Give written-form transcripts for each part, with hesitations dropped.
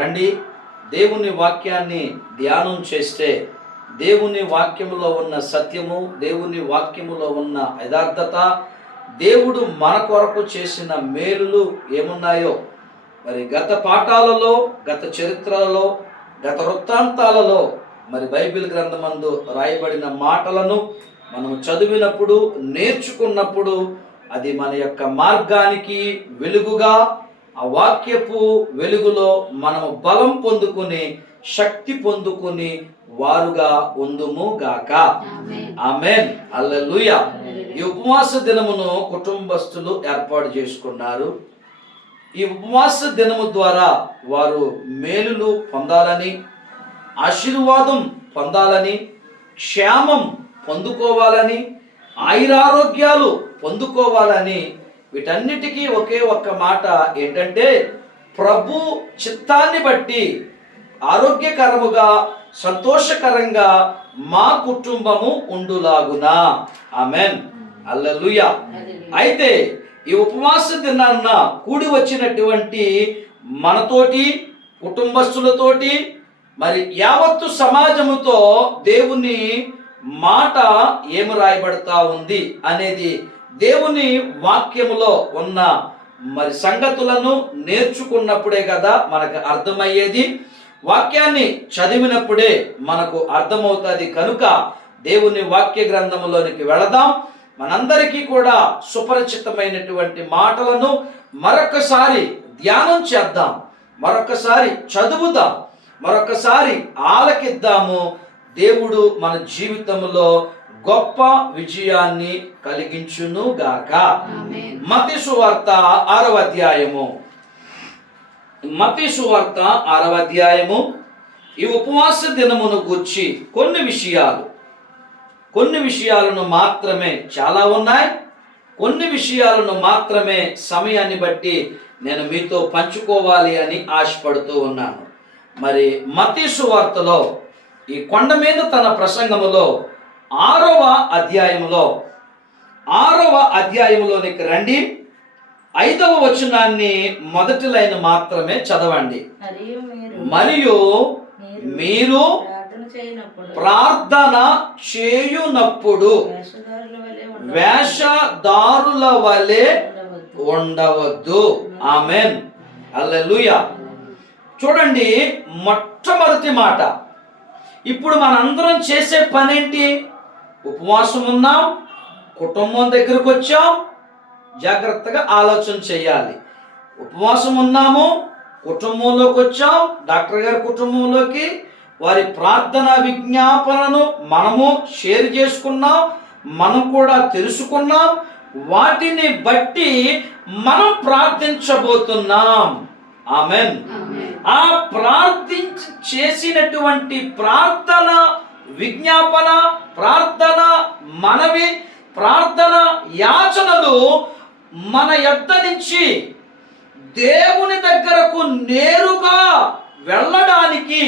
రండి, దేవుని వాక్యాన్ని ధ్యానం చేస్తే దేవుని వాక్యములో ఉన్న సత్యము, దేవుని వాక్యములో ఉన్న యథార్థత, దేవుడు మన కొరకు చేసిన మేలులు ఏమున్నాయో మరి గత పాఠాలలో, గత చరిత్రలలో, గత వృత్తాంతాలలో మరి బైబిల్ గ్రంథమందు రాయబడిన మాటలను మనం చదివినప్పుడు, నేర్చుకున్నప్పుడు అది మన యొక్క మార్గానికి వెలుగుగా, ఆ వాక్యపు వెలుగులో మనము బలం పొందుకుని, శక్తి పొందుకుని వారుగా ఉందుము గాక. ఆమేన్. హల్లెలూయా. ఈ ఉపవాస దినమును కుటుంబస్తులు ఏర్పాటు చేసుకున్నారు. ఈ ఉపవాస దినము ద్వారా వారు మేలులు పొందాలని, ఆశీర్వాదం పొందాలని, క్షేమం పొందుకోవాలని, ఆయురారోగ్యాలు పొందుకోవాలని, వీటన్నిటికీ ఒకే ఒక్క మాట ఏంటంటే, ప్రభు చిత్తాన్ని బట్టి ఆరోగ్యకరముగా, సంతోషకరంగా మా కుటుంబము ఉండులాగునా. ఆమెన్. హల్లెలూయా. అయితే ఈ ఉపవాస దినాన్న కూడి వచ్చినటువంటి మనతోటి, కుటుంబస్తులతోటి, మరి యావత్తు సమాజముతో దేవుని మాట ఏమి రాయబడతా ఉంది అనేది దేవుని వాక్యములో ఉన్న మరి సంగతులను నేర్చుకున్నప్పుడే కదా మనకు అర్థమయ్యేది. వాక్యాన్ని చదివినప్పుడే మనకు అర్థమవుతుంది. కనుక దేవుని వాక్య గ్రంథములోనికి వెళదాం. మనందరికీ కూడా సుపరిచితమైనటువంటి మాటలను మరొకసారి ధ్యానం చేద్దాం, మరొకసారి చదువుదాం, మరొకసారి ఆలకిద్దాము. దేవుడు మన జీవితంలో గొప్ప విజయాన్ని కలిగించును గాక. మత్తయి సువార్త 6వ అధ్యాయము. మత్తయి సువార్త 6వ అధ్యాయము. ఈ ఉపవాస దినమును గూర్చి కొన్ని విషయాలను మాత్రమే, చాలా ఉన్నాయి, కొన్ని విషయాలను మాత్రమే సమయాన్ని బట్టి నేను మీతో పంచుకోవాలి అని ఆశపడుతూ ఉన్నాను. మరి మత్తయి సువార్తలో ఈ కొండ మీద తన ప్రసంగములో 6వ అధ్యాయములోనికి రండి. 5వ వచనాన్ని మొదటి లైన్ మాత్రమే చదవండి. మరియు మీరు ప్రార్థన చేయునప్పుడు వేషధారుల వలె ఉండవద్దు. ఆమేన్. హల్లెలూయా. చూడండి, మొట్టమొదటి మాట, ఇప్పుడు మనందరం చేసే పనేంటి? ఉపవాసం ఉన్నాం, కుటుంబం దగ్గరకు వచ్చాం. జాగ్రత్తగా ఆలోచన చేయాలి. ఉపవాసం ఉన్నాము, కుటుంబంలోకి వచ్చాం, డాక్టర్ గారి కుటుంబంలోకి. వారి ప్రార్థన విజ్ఞాపనను మనము షేర్ చేసుకున్నాం, మనం కూడా తెలుసుకున్నాం. వాటిని బట్టి మనం ప్రార్థించబోతున్నాం. ఆమేన్. ఆ చేసినటువంటి ప్రార్థన విజ్ఞాపన, ప్రార్థన మనవి, ప్రార్థన యాచనలు మన యొద్ద నుంచి దేవుని దగ్గరకు నేరుగా వెళ్ళడానికి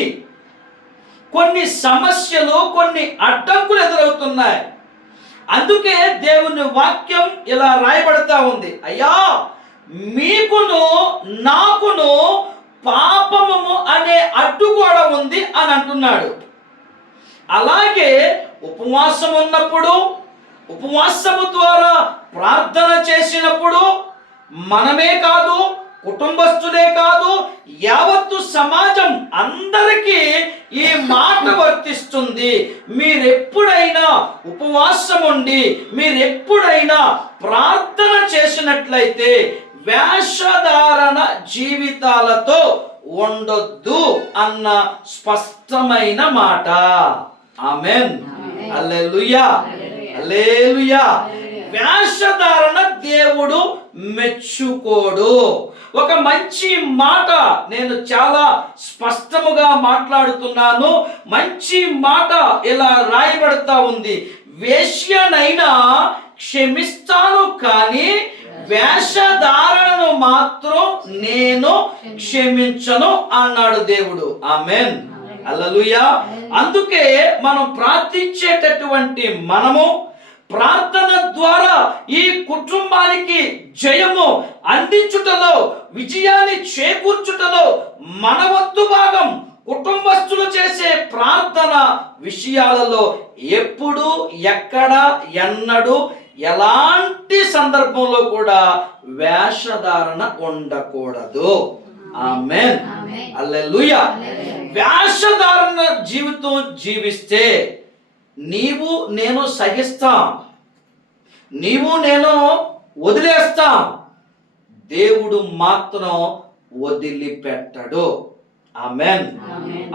కొన్ని సమస్యలు, కొన్ని అడ్డంకులు ఎదురవుతున్నాయి. అందుకే దేవుని వాక్యం ఇలా రాయబడతా ఉంది. అయ్యా, మీకును నాకును పాపము అనే అడ్డుగోడ ఉంది అని అంటున్నాడు. అలాగే ఉపవాసం ఉన్నప్పుడు, ఉపవాసము ద్వారా ప్రార్థన చేసినప్పుడు మనమే కాదు, కుటుంబస్తులే కాదు, యావత్తు సమాజం అందరికీ ఈ మాట వర్తిస్తుంది. మీరెప్పుడైనా ఉపవాసం ఉండి, మీరెప్పుడైనా ప్రార్థన చేసినట్లయితే వేషధారణ జీవితాలతో ఉండొద్దు అన్న స్పష్టమైన మాట. ఆమేన్. హల్లెలూయా. హల్లెలూయా. వేషధారణ దేవుడు మెచ్చుకోడు. ఒక మంచి మాట నేను చాలా స్పష్టముగా మాట్లాడుతున్నాను. మంచి మాట ఇలా రాయబడతా ఉంది. వేశ్యనైనా క్షమిస్తాను, కానీ వేషధారణను మాత్రం నేను క్షమించను అన్నాడు దేవుడు. ఆమేన్. హల్లెలూయా. అందుకే మనం ప్రార్థించేటటువంటి మనము ప్రార్థన ద్వారా ఈ కుటుంబానికి జయము అందించుటలో, విజయాన్ని చేకూర్చుటలో మన వంతు ప్రార్థన విషయాలలో ఎప్పుడు, ఎక్కడ, ఎన్నడూ, ఎలాంటి సందర్భంలో కూడా వేషధారణ ఉండకూడదు. ఆమేన్, హల్లెలూయా. వేషధారణ జీవితం జీవిస్తే నీవు నేను సహిస్తాం, నీవు నేను వదిలేస్తాం, దేవుడు మాత్రం వదిలిపెట్టడు. ఆమేన్.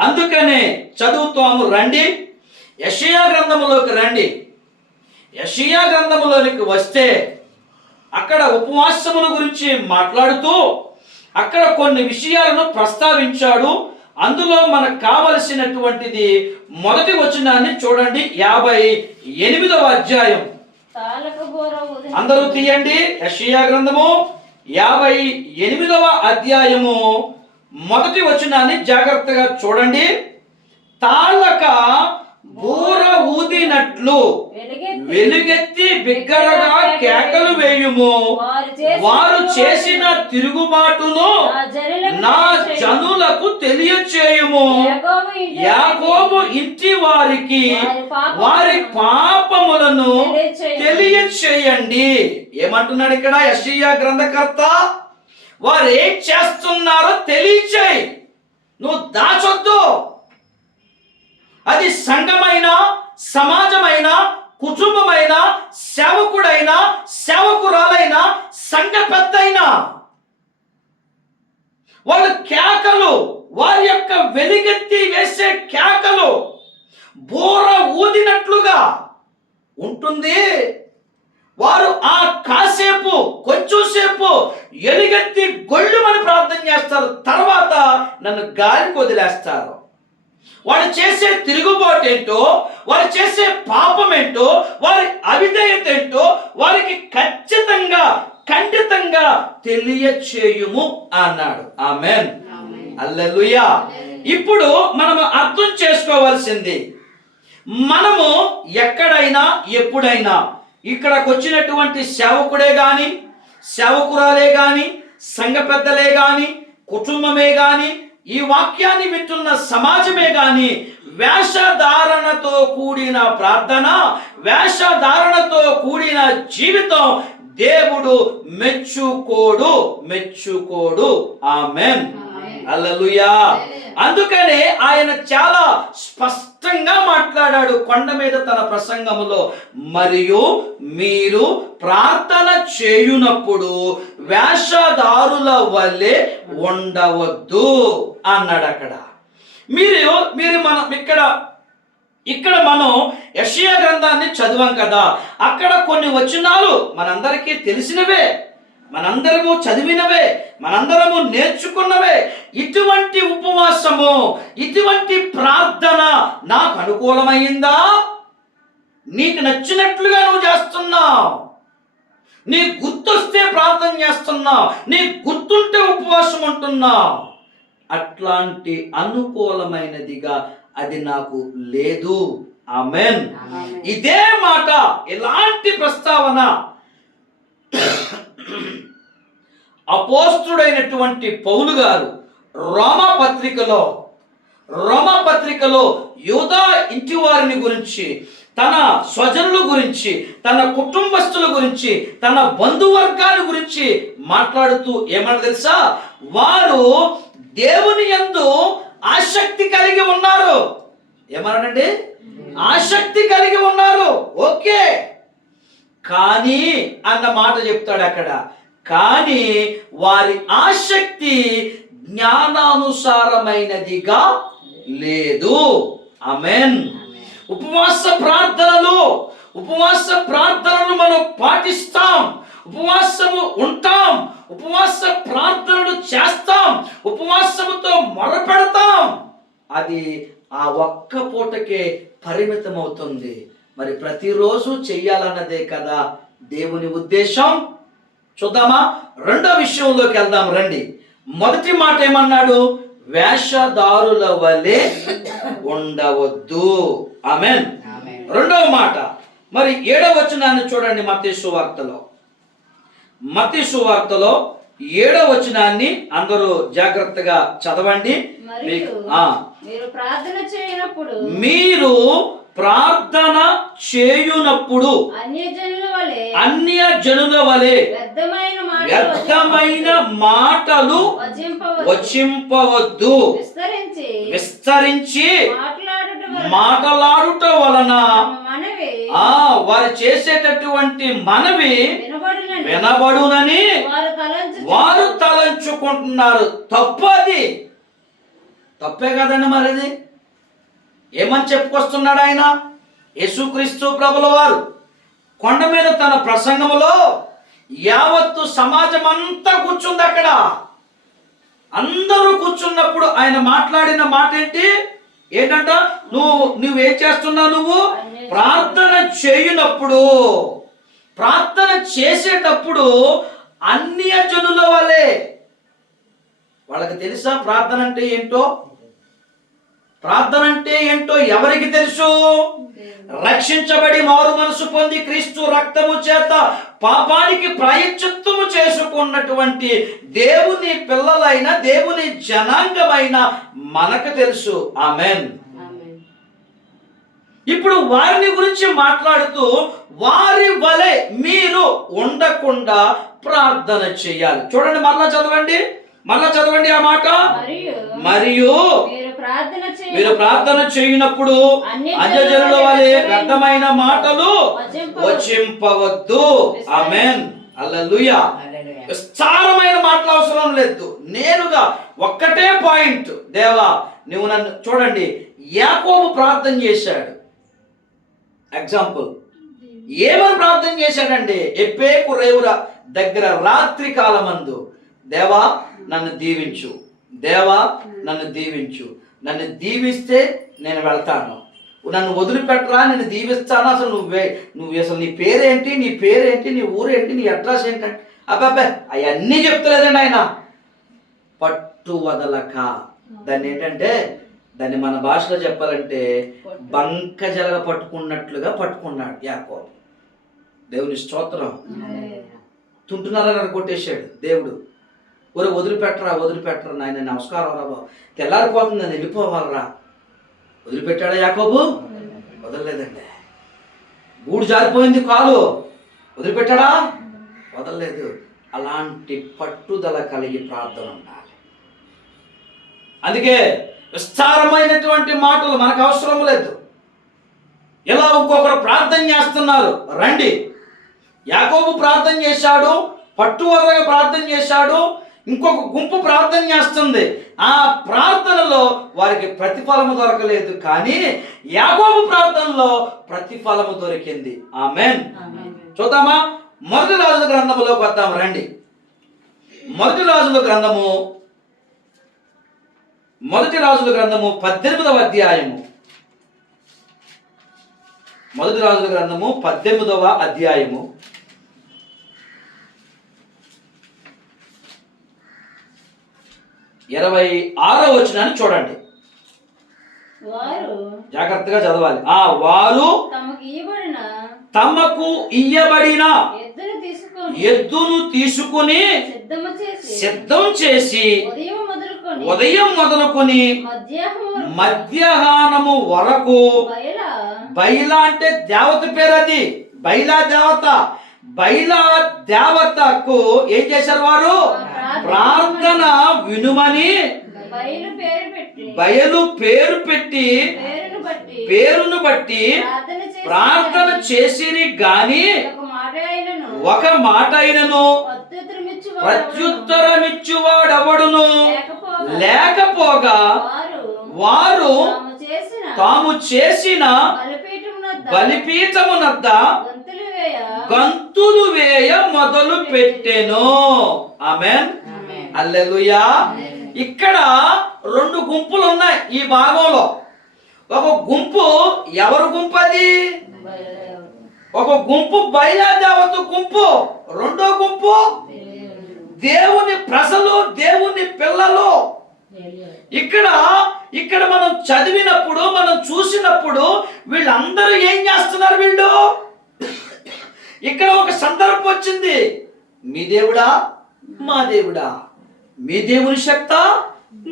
అందుకనే చదువుతాము రండి, యెషయా గ్రంథములోకి రండి. యెషయా గ్రంథములోనికి వస్తే అక్కడ ఉపవాసముల గురించి మాట్లాడుతూ అక్కడ కొన్ని విషయాలను ప్రస్తావించాడు. అందులో మనకు కావలసినటువంటిది మొదటి వచనాన్ని చూడండి, 58వ అధ్యాయం. అందరూ తీయండి, యెషయా గ్రంథము 58వ అధ్యాయము మొదటి వచనాన్ని జాగ్రత్తగా చూడండి. తాళక బూర ఊదినట్లు వెలుగెత్తి బిగ్గరగా కేకలు వేయుము, వారు చేసిన తిరుగుబాటును నా జనులకు తెలియచేయుము. యాకోబు ఇంటి వారికి వారి పాపములను తెలియచేయండి. ఏమంటున్నాడు ఇక్కడ యెషయా గ్రంథకర్త? వారు ఏం చేస్తున్నారో తెలియచేయి, నువ్వు దాచొద్దు. అది సంఘమైన, సమాజమైన, కుటుంబమైన, సేవకుడైనా, సేవకురాలైనా, సంఘ పెద్దైనా, వాళ్ళ కేకలు, వారి యొక్క వెలుగెత్తి వేసే కేకలు బోర ఊదినట్లుగా ఉంటుంది. వారు ఆ కాసేపు, కొంచెం సేపు ఎలుగెత్తి గొళ్ళుమని ప్రార్థన చేస్తారు, తర్వాత నన్ను గాలికి వదిలేస్తారు. వారు చేసే తిరుగుబాటు ఏంటో, వారు చేసే పాపం ఏంటో, వారి అవిధేయత ఏంటో వారికి ఖచ్చితంగా, ఖండితంగా తెలియచేయుము అన్నాడు. ఆమేన్, హల్లెలూయా. ఇప్పుడు మనము అర్థం చేసుకోవాల్సింది, మనము ఎక్కడైనా ఎప్పుడైనా ఇక్కడికి వచ్చినటువంటి సేవకుడే గాని, సేవకురాలే గాని, సంఘ పెద్దలే గాని, కుటుంబమే గాని, ఈ వాక్యాన్ని వింటున్న సమాజమే గాని వేషధారణతో కూడిన ప్రార్థన, వేషధారణతో కూడిన జీవితం దేవుడు మెచ్చుకోడు. ఆమేన్, హల్లెలూయా. అందుకనే ఆయన చాలా స్పష్టంగా మాట్లాడాడు కొండ మీద తన ప్రసంగములో, మరియు మీరు ప్రార్థన చేయునప్పుడు వేషధారుల వలె ఉండవద్దు అన్నాడు. అక్కడ మనం ఇక్కడ మనం యెషయా గ్రంథాన్ని చదివాం కదా, అక్కడ కొన్ని వచనాలు మనందరికీ తెలిసినవే, మనందరము చదివినవే, మనందరము నేర్చుకున్నవే. ఇటువంటి ఉపవాసము, ఇటువంటి ప్రార్థన నాకు అనుకూలమైందా? నీకు నచ్చినట్లుగా నువ్వు చేస్తున్నావు, నీ గుర్తొస్తే ప్రార్థన చేస్తున్నావు, నీ గుర్తుంటే ఉపవాసం ఉంటున్నావు. అట్లాంటి అనుకూలమైనదిగా అది నాకు లేదు. ఆమేన్. ఇదే మాట, ఇలాంటి ప్రస్తావన అపోస్తుడైనటువంటి పౌలు గారు రోమా పత్రికలో యూదా ఇంటి వారిని గురించి, తన స్వజనుల గురించి, తన కుటుంబస్తుల గురించి, తన బంధువర్గాల గురించి మాట్లాడుతూ ఏమన్నా తెలుసా? వారు దేవుని యందు ఆసక్తి కలిగి ఉన్నారు. ఏమన్నాడండి? ఆసక్తి కలిగి ఉన్నారు. ఓకే, కానీ అన్న మాట చెప్తాడు అక్కడ. కానీ వారి ఆసక్తి జ్ఞానానుసారమైనదిగా లేదు. ఆమేన్. ఉపవాస ప్రార్థనలు మనం పాటిస్తాం, ఉపవాసము ఉంటాం, ఉపవాస ప్రార్థనలు చేస్తాం, ఉపవాసముతో మొరపెడతాం. అది ఆ ఒక్క పూటకే పరిమితం అవుతుంది. మరి ప్రతిరోజు చెయ్యాలన్నదే కదా దేవుని ఉద్దేశం. చూద్దామా? రెండో విషయంలోకి వెళ్దాం రండి. మొదటి మాట ఏమన్నాడు? వేషధారుల వలె ఉండవద్దు. ఆమేన్. రెండవ మాట మరి 7వ వచనాన్ని చూడండి. మత్తయి సువార్తలో 7వ వచనాన్ని అందరూ జాగ్రత్తగా చదవండి. మరియు మీరు ప్రార్థన చేయనప్పుడు అన్యజనుల వలె వ్యర్థమైన మాటలు వచింపవద్దు. విస్తరించి మాటలాడుట వలన వారు చేసేటటువంటి మనవి వినబడునని వారు తలంచుకుంటున్నారు. తప్పది, తప్పే కదండి. మరి అది ఏమని చెప్పుకొస్తున్నాడు ఆయన? యేసుక్రీస్తు ప్రభుల వారు కొండ మీద తన ప్రసంగములో యావత్తు సమాజం అంతా కూర్చుంది. అక్కడ అందరూ కూర్చున్నప్పుడు ఆయన మాట్లాడిన మాట ఏంటంట? నువ్వేం చేస్తున్నావు? నువ్వు ప్రార్థన చేయునప్పుడు, ప్రార్థన చేసేటప్పుడు అన్యజనుల వలె. వాళ్ళకి తెలుసా ప్రార్థన అంటే ఏంటో? ప్రార్థన అంటే ఏంటో ఎవరికి తెలుసు? రక్షించబడి మారు మనసు పొంది క్రీస్తు రక్తము చేత పాపానికి ప్రాయశ్చిత్తము చేసుకున్నటువంటి దేవుని పిల్లలైన దేవుని జనాంగమైన మనకు తెలుసు. ఆమెన్. ఇప్పుడు వారిని గురించి మాట్లాడుతూ వారి వలె మీరు ఉండకుండా ప్రార్థన చేయాలి. చూడండి, మరలా చదవండి ఆ మాట. మరియు మీరు ప్రార్థన చేయనప్పుడు అన్యజనుల వలె వ్యర్థమైన మాటలు వచింపవద్దు. ఆమేన్. హల్లెలూయా. విస్తారమైన మాటలు అవసరం లేదు. నేరుగా ఒక్కటే పాయింట్. దేవా నువ్వు నన్ను చూడండి. యాకోబు ప్రార్థన చేశాడు. ఎగ్జాంపుల్ ఏమని ప్రార్థన చేశాడండి? ఎప్పేకు రేవుల దగ్గర రాత్రి కాలమందు, దేవా నన్ను దీవించు, దేవా నన్ను దీవించు, నన్ను దీవిస్తే నేను వెళ్తాను, నన్ను వదిలిపెట్టరా, నేను దీవిస్తాను. అసలు నువ్వు అసలు నీ పేరేంటి, నీ ఊరేంటి, నీ అడ్రస్ ఏంటంటే అబ్బాబ్బే అవన్నీ చెప్తలేదండి ఆయన. పట్టు వదలక, దాన్ని ఏంటంటే దాన్ని మన భాషలో చెప్పాలంటే బంక జలగ పట్టుకున్నట్లుగా పట్టుకున్నాడు యాకోబు. దేవుని స్తోత్రం. తుంటున్నారని కొట్టేశాడు దేవుడు. వదిలిపెట్టరా నాయన, నమస్కారం రా బాబు, తెల్లారిపోతుంది, నేను వెళ్ళిపోవాలరా. వదిలిపెట్టాడా యాకోబు? వదలలేదండి. గూడు జారిపోయింది కాలు, వదిలిపెట్టాడా? వదలలేదు. అలాంటి పట్టుదల కలిగి ప్రార్థన ఉండాలి. అందుకే విస్తారమైనటువంటి మాటలు మనకు అవసరం లేదు. ఇలా ఇంకొకరు ప్రార్థన చేస్తున్నారు, రండి. యాకోబు ప్రార్థన చేశాడు, పట్టువదలగా ప్రార్థన చేశాడు. ఇంకొక గుంపు ప్రార్థన చేస్తుంది. ఆ ప్రార్థనలో వారికి ప్రతిఫలము దొరకలేదు, కానీ యాకోబు ప్రార్థనలో ప్రతిఫలము దొరికింది. ఆమేన్. చూద్దామా? మొదటి రాజుల గ్రంథములోకి వద్దాం రండి. మొదటి రాజుల గ్రంథము 18వ అధ్యాయము. మొదటి రాజుల గ్రంథము 18వ అధ్యాయము 26వ వచనాన్ని చూడండి. జాగ్రత్తగా చదవాలి. వారు తమకు ఇయ్యబడిన ఎద్దును తీసుకుని సిద్ధం చేసి ఉదయం మొదలుకొని మధ్యాహ్నము వరకు, బయలా అంటే దేవత పేరు, అది బయలా దేవత. బయలా దేవతకు ఏం చేశారు వారు? ప్రార్థన వినుమని బయలు పేరు పెట్టి పేరును బట్టి ప్రార్థన చేసిని గాని ఒక మాట అయినను ప్రత్యుత్తరమిచ్చువాడెవడును లేకపోగా వారు తాము చేసిన బలిపీఠమునద్ద గంతులు వేయ మొదలు పెట్టెను. ఆమేన్. హల్లెలూయా. ఇక్కడ 2 గుంపులు ఉన్నాయి ఈ భాగంలో. ఒక గుంపు ఎవరు గుంపు? అది ఒక గుంపు బయలా దేవత గుంపు. రెండో గుంపు దేవుని ప్రజలు, దేవుని పిల్లలు. ఇక్కడ మనం చదివినప్పుడు, మనం చూసినప్పుడు వీళ్ళందరూ ఏం చేస్తున్నారు? వీళ్ళు ఇక్కడ ఒక సందర్భం వచ్చింది. మీ దేవుడా, మా దేవుడా. మీ దేవుని శక్త,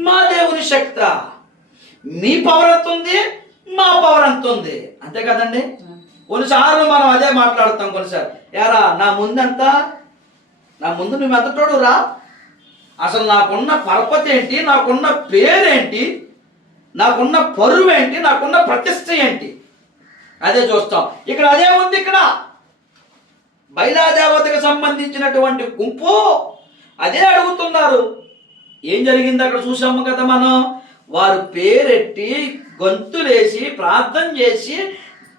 మా దేవుని శక్త. మీ పవర్ ఎంత ఉంది, మా పవర్ ఎంత ఉంది. అంతే కదండి. కొన్నిసార్లు మనం అదే మాట్లాడుతాం. కొన్నిసార్లు యారా నా ముందంత, నా ముందు నువ్వు ఎంతటోడు రా, అసలు నాకున్న పరపతి ఏంటి, నాకున్న పేరేంటి, నాకున్న పరువు ఏంటి, నాకున్న ప్రతిష్ట ఏంటి, అదే చూస్తాం. ఇక్కడ అదే ఉంది. ఇక్కడ బయలాదేవతకు సంబంధించినటువంటి గుంపు అదే అడుగుతున్నారు. ఏం జరిగింది అక్కడ చూసాము కదా మనం. వారు పేరెట్టి గొంతులేసి ప్రార్థన చేసి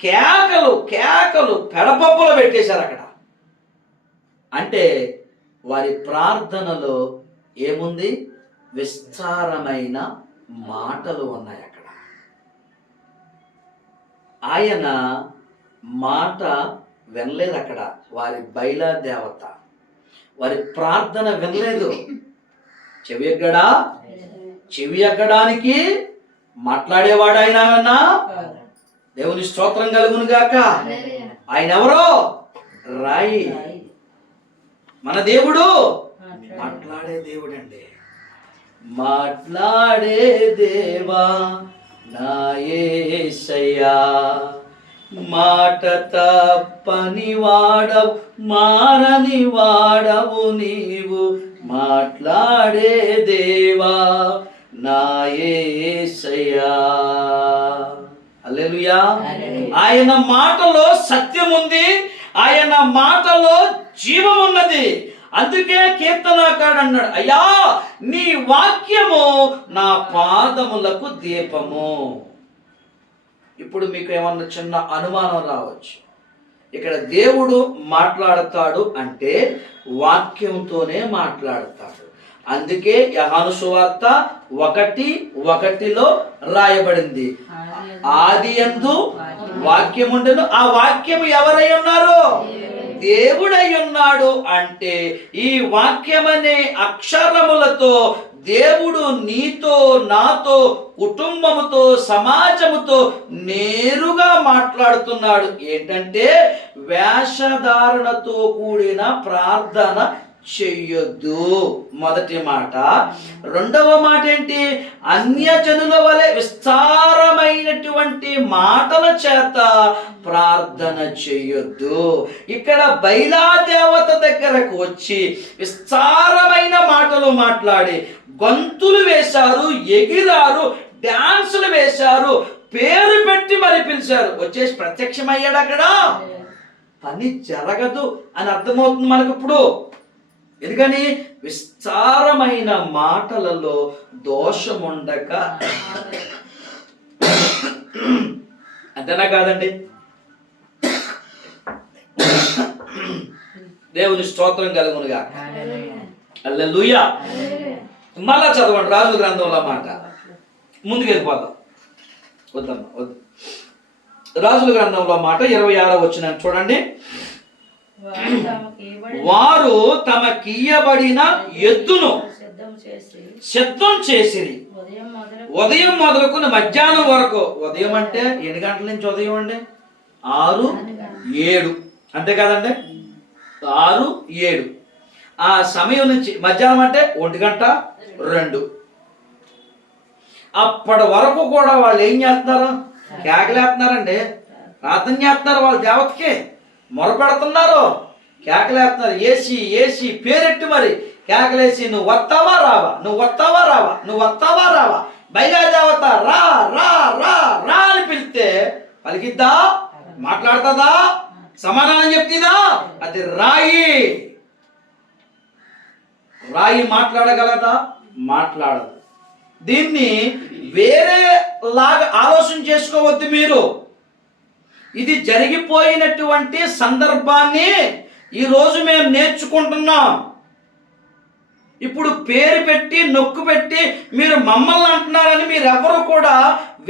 కేకలు కేకలు పెడపప్పులు పెట్టేశారు అక్కడ. అంటే వారి ప్రార్థనలో ఏముంది, విస్తారమైన మాటలు ఉన్నాయి అక్కడ. ఆయన మాట వినలేదు అక్కడ. వారి బయలా దేవత వారి ప్రార్థన వినలేదు. చెవి ఎక్కడా, చెవి ఎక్కడానికి మాట్లాడేవాడు ఆయన. దేవుని స్తోత్రం కలుగును గాక. ఆయన ఎవరో రాయి. మన దేవుడు మాట్లాడే దేవుడు అండి. మాట్లాడే దేవా నా యేసయ్యా, మాట తప్పని వాడవు, మారని వాడవు నీవు. మాట్లాడే దేవా నా యేసయ్యా. హల్లెలూయా. ఆయన మాటలో సత్యం ఉంది, ఆయన మాటలో జీవం ఉన్నది. అందుకే కీర్తనకారుడు అన్నాడు, అయ్యా నీ వాక్యము నా పాదములకు దీపము. ఇప్పుడు మీకు ఏమన్నా చిన్న అనుమానం రావచ్చు. ఇక్కడ దేవుడు మాట్లాడతాడు అంటే వాక్యంతోనే మాట్లాడతాడు. అందుకే యోహాను సువార్త 1:1 రాయబడింది, ఆదియందు వాక్యముండెను, ఆ వాక్యము ఎవరై ఉన్నారు, దేవుడై ఉన్నాడు. అంటే ఈ వాక్యమనే అక్షరములతో దేవుడు నీతో నాతో కుటుంబముతో సమాజముతో నేరుగా మాట్లాడుతున్నాడు. ఏంటంటే వేషధారణతో కూడిన ప్రార్థన చెయ్యొద్దు, మొదటి మాట. రెండవ మాట ఏంటి, అన్యజనుల వలె విస్తారమైనటువంటి మాటల చేత ప్రార్థన చెయ్యొద్దు. ఇక్కడ బయలాదేవత దగ్గరకు వచ్చి విస్తారమైన మాటలు మాట్లాడి గొంతులు వేశారు, ఎగిరారు, డాన్సులు వేశారు, పేరు పెట్టి మరి పిలిచారు. వచ్చేసి ప్రత్యక్షమయ్యాడు అక్కడ. పని జరగదు అని అర్థమవుతుంది మనకు ఇప్పుడు. ఎందుకని విస్తారమైన మాటలలో దోషముండక. అంతేనా కాదండి. దేవుని స్తోత్రం కలుగునుగా. హల్లెలూయా. మళ్ళా చదవండి రాజుల గ్రంథంలో మాట. ముందుకు వెళ్ళిపోతాం. వద్దమ్మా వద్దు. రాజుల గ్రంథంలో మాట 26వ వచనం చూడండి. వారు తమకియ్యబడిన ఎద్దును సిద్ధం చేసిరి, ఉదయం మొదలుకుని మధ్యాహ్నం వరకు. ఉదయం అంటే ఎన్ని గంటల నుంచి ఉదయం అండి? 6-7, అంతే కదండి. 6-7 ఆ సమయం నుంచి మధ్యాహ్నం అంటే 1-2 అప్పటి వరకు కూడా వాళ్ళు ఏం చేస్తున్నారు? కేకలేస్తున్నారండి, ప్రార్థన చేస్తున్నారు, వాళ్ళ దేవతకి మొరపెడుతున్నారు, కేకలేస్తున్నారు. ఏసి ఏసి పేరెట్టి మరి కేకలేసి, నువ్వు వస్తావా రావా, నువ్వు వస్తావా రావా, నువ్వు వస్తావా రావా, బయలాదేవత రా రా రా రా అని పిలిస్తే పలికిద్దా, మాట్లాడుతుందా, సమాధానం చెప్తుందా? అది రాయి. రాయి మాట్లాడగలదా? మాట్లాడదు. దీన్ని వేరే లాగా ఆలోచన చేసుకోవద్దు మీరు. ఇది జరిగిపోయినటువంటి సందర్భాన్ని ఈరోజు మేము నేర్చుకుంటున్నాం. ఇప్పుడు పేరు పెట్టి నొక్కు పెట్టి మీరు మమ్మల్ని అంటున్నారని మీరెవరూ కూడా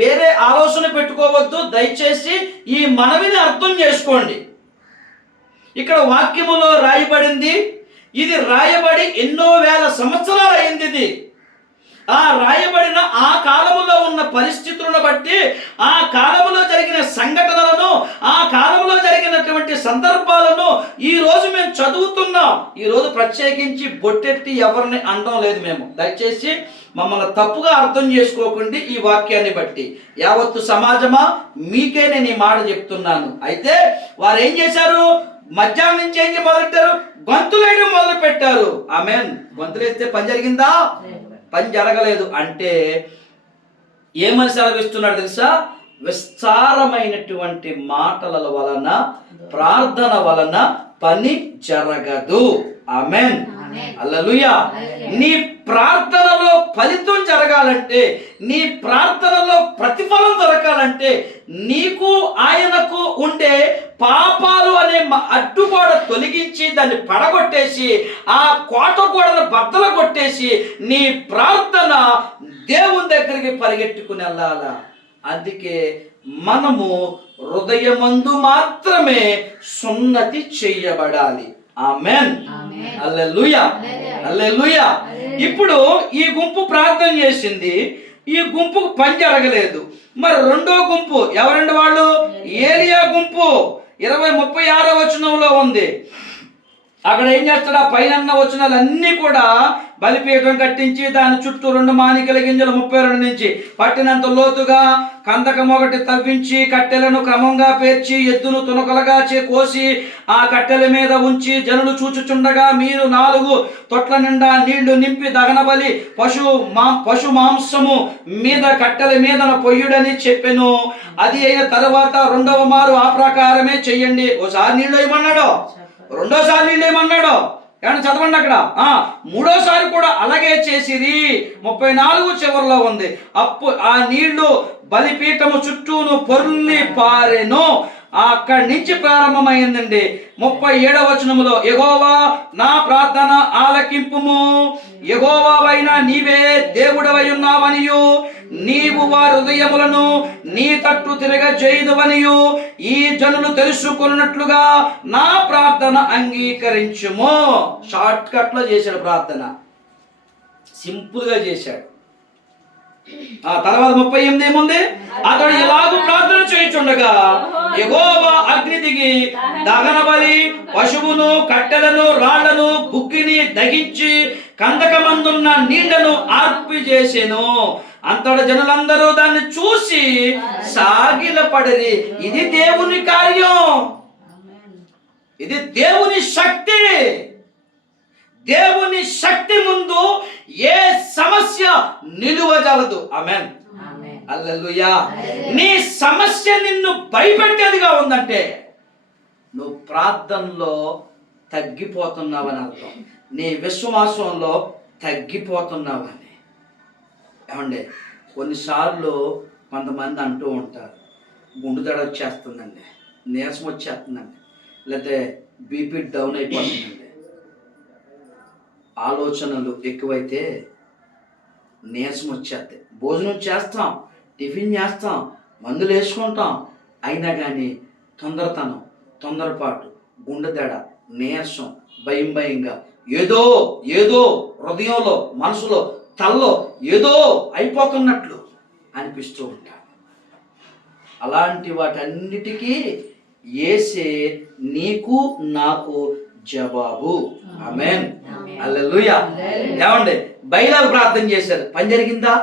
వేరే ఆలోచన పెట్టుకోవద్దు. దయచేసి ఈ మనవిని అర్థం చేసుకోండి. ఇక్కడ వాక్యములో రాయబడింది, ఇది రాయబడి ఎన్నో వేల సంవత్సరాలు అయింది. ఇది ఆ రాయబడిన ఆ కాలములో ఉన్న పరిస్థితులను బట్టి, ఆ కాలంలో జరిగిన సంఘటనలను, ఆ కాలంలో జరిగినటువంటి సందర్భాలను ఈరోజు మేము చదువుతున్నాం. ఈరోజు ప్రత్యేకించి బొట్టెట్టి ఎవరిని అనడం లేదు మేము. దయచేసి మమ్మల్ని తప్పుగా అర్థం చేసుకోకండి. ఈ వాక్యాన్ని బట్టి యావత్తు సమాజమా మీకే నేను ఈ మాట చెప్తున్నాను. అయితే వారు ఏం చేశారు? మధ్యాహ్నం నుంచి ఏం మొదలెట్టారు? గొంతులేయడం మొదలు పెట్టారు. ఆమేన్. గొంతులేస్తే పని జరిగిందా? పని జరగలేదు. అంటే ఏమని సెలవిస్తున్నాడు తెలుసా? విస్తారమైనటువంటి మాటల వలన, ప్రార్థన వలన పని జరగదు. ఆమేన్. హల్లెలూయా. నీ ప్రార్థనలో ఫలితం జరగాలంటే, నీ ప్రార్థనలో ప్రతిఫలం దొరకాలంటే, నీకు ఆయనకు ఉండే పాపాలు అనే అడ్డుగోడ తొలగించి దాన్ని పడగొట్టేసి, ఆ కోట గోడను బద్దలు కొట్టేసి నీ ప్రార్థన దేవుని దగ్గరికి పరిగెట్టుకుని వెళ్ళాలా. అందుకే మనము హృదయమందు మాత్రమే సున్నతి చెయ్యబడాలి. ఆమేన్. హల్లెలూయా. హల్లెలూయా. ఇప్పుడు ఈ గుంపు ప్రార్థన చేసింది, ఈ గుంపుకు పని జరగలేదు. మరి రెండో గుంపు ఎవరండి? వాళ్ళు ఏలియా గుంపు. 36వ వచనంలో ఉంది. అక్కడ ఏం చేస్తాడు? ఆ పైన వచనాలన్నీ కూడా బలిపీఠం కట్టించి దాని చుట్టూ 2 మానికల గింజలు 32 నుంచి పట్టినంత లోతుగా కందకం ఒకటి తవ్వించి కట్టెలను క్రమంగా పేర్చి ఎద్దును తునకలుగా కోసి ఆ కట్టెల మీద ఉంచి జనులు చూచుచుండగా మీరు 4 తొట్ల నిండా నీళ్లు నింపి దహన బలి పశు మాంసము మీద కట్టెల మీదన పొయ్యుడని చెప్పెను. అది అయిన తర్వాత 2వ మారు ఆ ప్రకారమే చెయ్యండి. ఓసారి నీళ్ళు వేయమన్నాడు, రెండోసారి నీళ్ళు ఏమన్నాడు? ఏమన్నా చదవండి అక్కడ. 3వసారి కూడా అలాగే చేసిరి. 34 చివరిలో ఉంది. ఆ నీళ్లు బలిపీఠము చుట్టూను పొర్లి పారెను. అక్కడి నుంచి ప్రారంభమైందండి. 37వ వచనములో యెహోవా నా ప్రార్థన ఆలకింపుము, యెహోవావైన నీవే దేవుడవై ఉన్నావనియు, నీవు వారి హృదయములను నీ తట్టు తిరగజేయుదువనియు ఈ జనులు తెలుసుకున్నట్లుగా నా ప్రార్థన అంగీకరించుము. షార్ట్ కట్ లో చేశాడు ప్రార్థన, సింపుల్ గా చేశాడు. ఆ తర్వాత 38 ఏముంది? అతడు ఇలాగూ ప్రార్థన చేయుచుండగా యెహోవా అగ్ని దిగి దహన బలి పశువును కట్టెలను రాళ్లను బుగ్గిని దగించి కందకమందున్న నీళ్లను ఆర్పి చేసెను. అంతట జనులందరూ దాన్ని చూసి సాగిలపడిరి. ఇది దేవుని కార్యం, ఇది దేవుని శక్తి. దేవుని శక్తి ముందు ఏ సమస్య నిలువజాలదు. ఆమేన్. హల్లెలూయా. నీ సమస్య నిన్ను భయపెట్టేదిగా ఉందంటే నువ్వు ప్రార్థనలో తగ్గిపోతున్నావని అర్థం. నీ విశ్వాసంలో తగ్గిపోతున్నావని. ఏమండి, కొన్నిసార్లు కొంతమంది అంటూ ఉంటారు, గుండె దడ వచ్చేస్తుందండి, నీరసం వచ్చేస్తుందండి, లేకపోతే బీపీ డౌన్ అయిపోతుందండి. ఆలోచనలు ఎక్కువైతే నీరసం వచ్చేస్తాయి. భోజనం చేస్తాం, టిఫిన్ చేస్తాం, మందులు వేసుకుంటాం, అయినా కానీ తొందరతనం, తొందరపాటు, గుండె దడ, నీరసం, భయంగా ఏదో ఏదో హృదయంలో, మనసులో, తల్లో ఏదో అయిపోతున్నట్లు అనిపిస్తూ ఉంటాడు. అలాంటి వాటన్నిటికీ యేసే నీకు నాకు జవాబు. ఆమేన్. హల్లెలూయా. ఏమండి, బయలుకు ప్రార్థన చేశారు, పని జరిగిందా?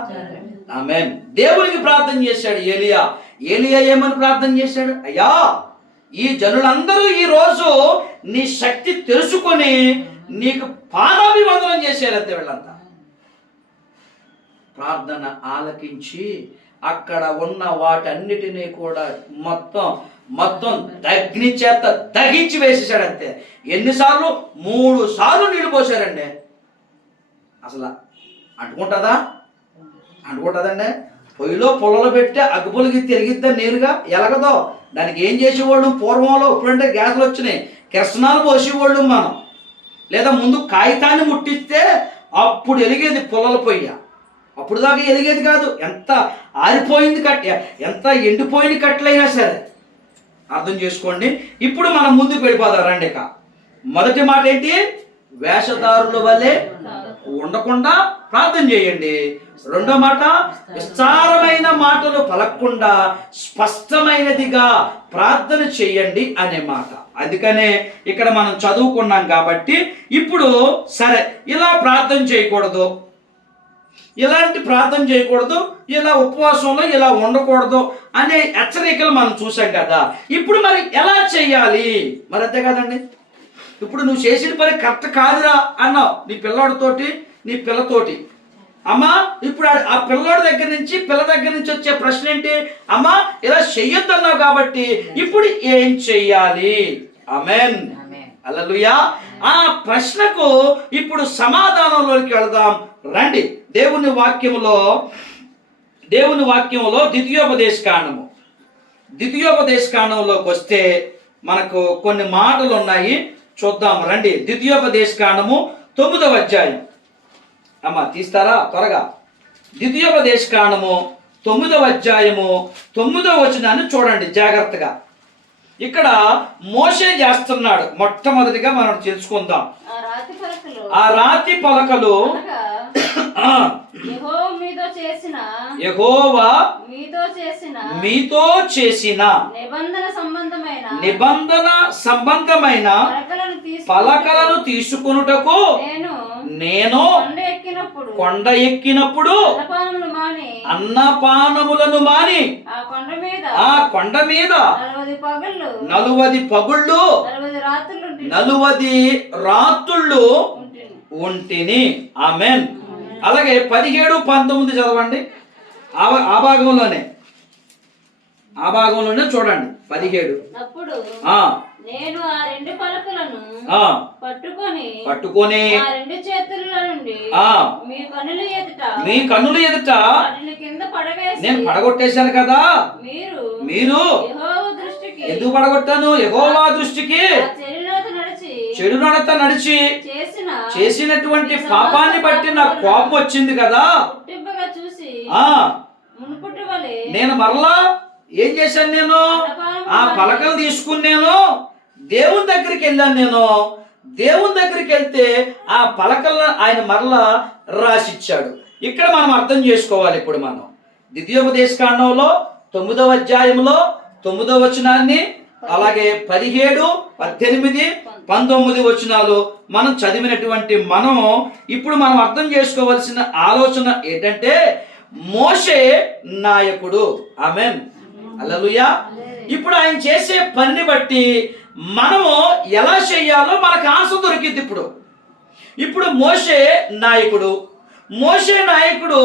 ఆమేన్. దేవునికి ప్రార్థన చేశాడు ఏలియా. ఏమని ప్రార్థన చేశాడు? అయ్యా, ఈ జనులందరూ ఈ రోజు నీ శక్తి తెలుసుకొని నీకు పాదాభివందనం చేశారంతే. వీళ్ళంతా ప్రార్థన ఆలకించి అక్కడ ఉన్న వాటన్నిటినీ కూడా మొత్తం అగ్ని చేత దగించి వేసేసాడు అంతే. ఎన్నిసార్లు? 3 సార్లు నీళ్ళు పోసారండి. అసలు అంటుకుంటుందండి. పొయ్యిలో పొలలో పెట్టి అగ్గుపులకి తిరిగిద్దా నేరుగా ఎలగదో. దానికి ఏం చేసేవాళ్ళు పూర్వంలో? ఇప్పుడంటే గ్యాసులు వచ్చినాయి, కిరసనాలు పోసేవాళ్ళు మనం. లేదా ముందు కాగితాన్ని ముట్టిస్తే అప్పుడు ఎలిగేది పొలల పొయ్య. అప్పుడు దాకా ఎలిగేది కాదు. ఎంత ఆరిపోయింది ఎంత ఎండిపోయిన కట్టెలైనా సరే. అర్థం చేసుకోండి. ఇప్పుడు మనం ముందుకు వెళ్ళిపోదాం రండి. మొదటి మాట ఏంటి? వేషధారుల వల్లే ఉండకుండా ప్రార్థన చేయండి. రెండో మాట, విస్తారమైన మాటలు పలకకుండా స్పష్టమైనదిగా ప్రార్థన చేయండి అనే మాట. అందుకనే ఇక్కడ మనం చదువుకున్నాం కాబట్టి ఇప్పుడు సరే, ఇలా ప్రార్థన చేయకూడదు, ఇలాంటి ప్రార్థన చేయకూడదు, ఇలా ఉపవాసంలో ఇలా ఉండకూడదు అనే హెచ్చరికలు మనం చూసాం కదా. ఇప్పుడు మరి ఎలా చేయాలి? మరి అంతే కదండి. ఇప్పుడు నువ్వు చేసిన పని కరెక్ట్ కాదురా అన్నావు నీ పిల్లోడితోటి, నీ పిల్లతోటి. అమ్మా, ఇప్పుడు ఆ పిల్లోడి దగ్గర నుంచి, పిల్ల దగ్గర నుంచి వచ్చే ప్రశ్న ఏంటి? అమ్మా, ఇలా చెయ్యొద్దు అన్నావు కాబట్టి ఇప్పుడు ఏం చెయ్యాలి? ఆమేన్, హల్లెలూయా. ఆ ప్రశ్నకు ఇప్పుడు సమాధానంలోకి వెళదాం రండి. దేవుని వాక్యములో ద్వితీయోపదేశ కాండంలోకి వస్తే మనకు కొన్ని మాటలు ఉన్నాయి, చూద్దాం రండి. ద్వితీయోపదేశ కాండము 9వ అధ్యాయం. అమ్మ తీస్తారా త్వరగా? ద్వితీయోపదేశ కాండము 9వ అధ్యాయము 9వ వచనాన్ని చూడండి జాగ్రత్తగా. ఇక్కడ మోషే చేస్తున్నాడు. మొట్టమొదటిగా మనం తెలుసుకుందాం. ఆ రాతి పలకలు యెహోవా మీతో చేసిన నిబంధన సంబంధమైన పలకలను తీసుకొనుటకు నేను కొండ ఎక్కినప్పుడు అన్నపానములను మాని ఆ కొండ మీద 40 పగుళ్ళు 40 రాత్రుళ్ళు ఉంటిని. ఆమేన్. అలాగే 17, 19 చదవండి. ఆ భాగంలోనే చూడండి. 17. నేను ఆ 2 పలకలను పట్టుకొని ఆ 2 చేతుల నుండి మీ కన్నుల ఎదుట నేను పడగొట్టేశాను కదా. మీరు ఎందుకు పడగొట్టాను? యెహోవా దృష్టికి చెడు నడత నడిచి చేసినటువంటి పాపాన్ని బట్టి నాకు కోపం వచ్చింది కదా. నేను మరలా ఏం చేశాను? నేను ఆ పలకలు తీసుకుని నేను దేవుని దగ్గరికి వెళ్ళాను. దేవుని దగ్గరికి వెళ్తే ఆ పలకలను ఆయన మరలా రాసిచ్చాడు. ఇక్కడ మనం అర్థం చేసుకోవాలి. ఇప్పుడు మనం ద్వితీయోపదేశ కాండంలో 9వ అధ్యాయంలో 9వ వచనాన్ని, అలాగే 17, 18, 19 వచనాలు మనం చదివినటువంటి ఇప్పుడు మనం అర్థం చేసుకోవాల్సిన ఆలోచన ఏంటంటే, మోషే నాయకుడు. ఆమేన్, హల్లెలూయా. ఇప్పుడు ఆయన చేసే పనిని బట్టి మనము ఎలా చేయాలో మనకు ఆన్సర్ దొరికింది. ఇప్పుడు మోషే నాయకుడు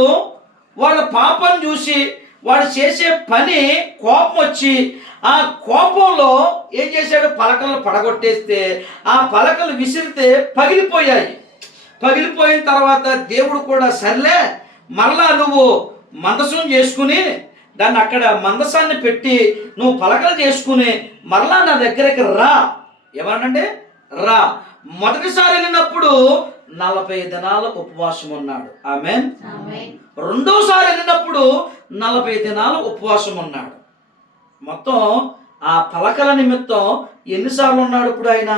వాళ్ళ పాపం చూసి వాడు చేసే పని కోపం వచ్చి ఆ కోపంలో ఏం చేశాడు? పలకలను పడగొట్టేస్తే ఆ పలకలు విసిరితే పగిలిపోయాయి. పగిలిపోయిన తర్వాత దేవుడు కూడా సర్లే మరలా నువ్వు మందసం చేసుకుని దాన్ని అక్కడ మందసాన్ని పెట్టి నువ్వు పలకలు చేసుకుని మరలా నా దగ్గరికి రా. ఏమనంటే రా. మొదటిసారి వెళ్ళినప్పుడు 40 దినాల ఉపవాసం ఉన్నాడు. ఆమేన్. రెండోసారి వెళ్ళినప్పుడు 40 దినాల ఉపవాసం ఉన్నాడు. మొత్తం ఆ పలకల నిమిత్తం ఎన్నిసార్లు ఉన్నాడు? ఇప్పుడు ఆయన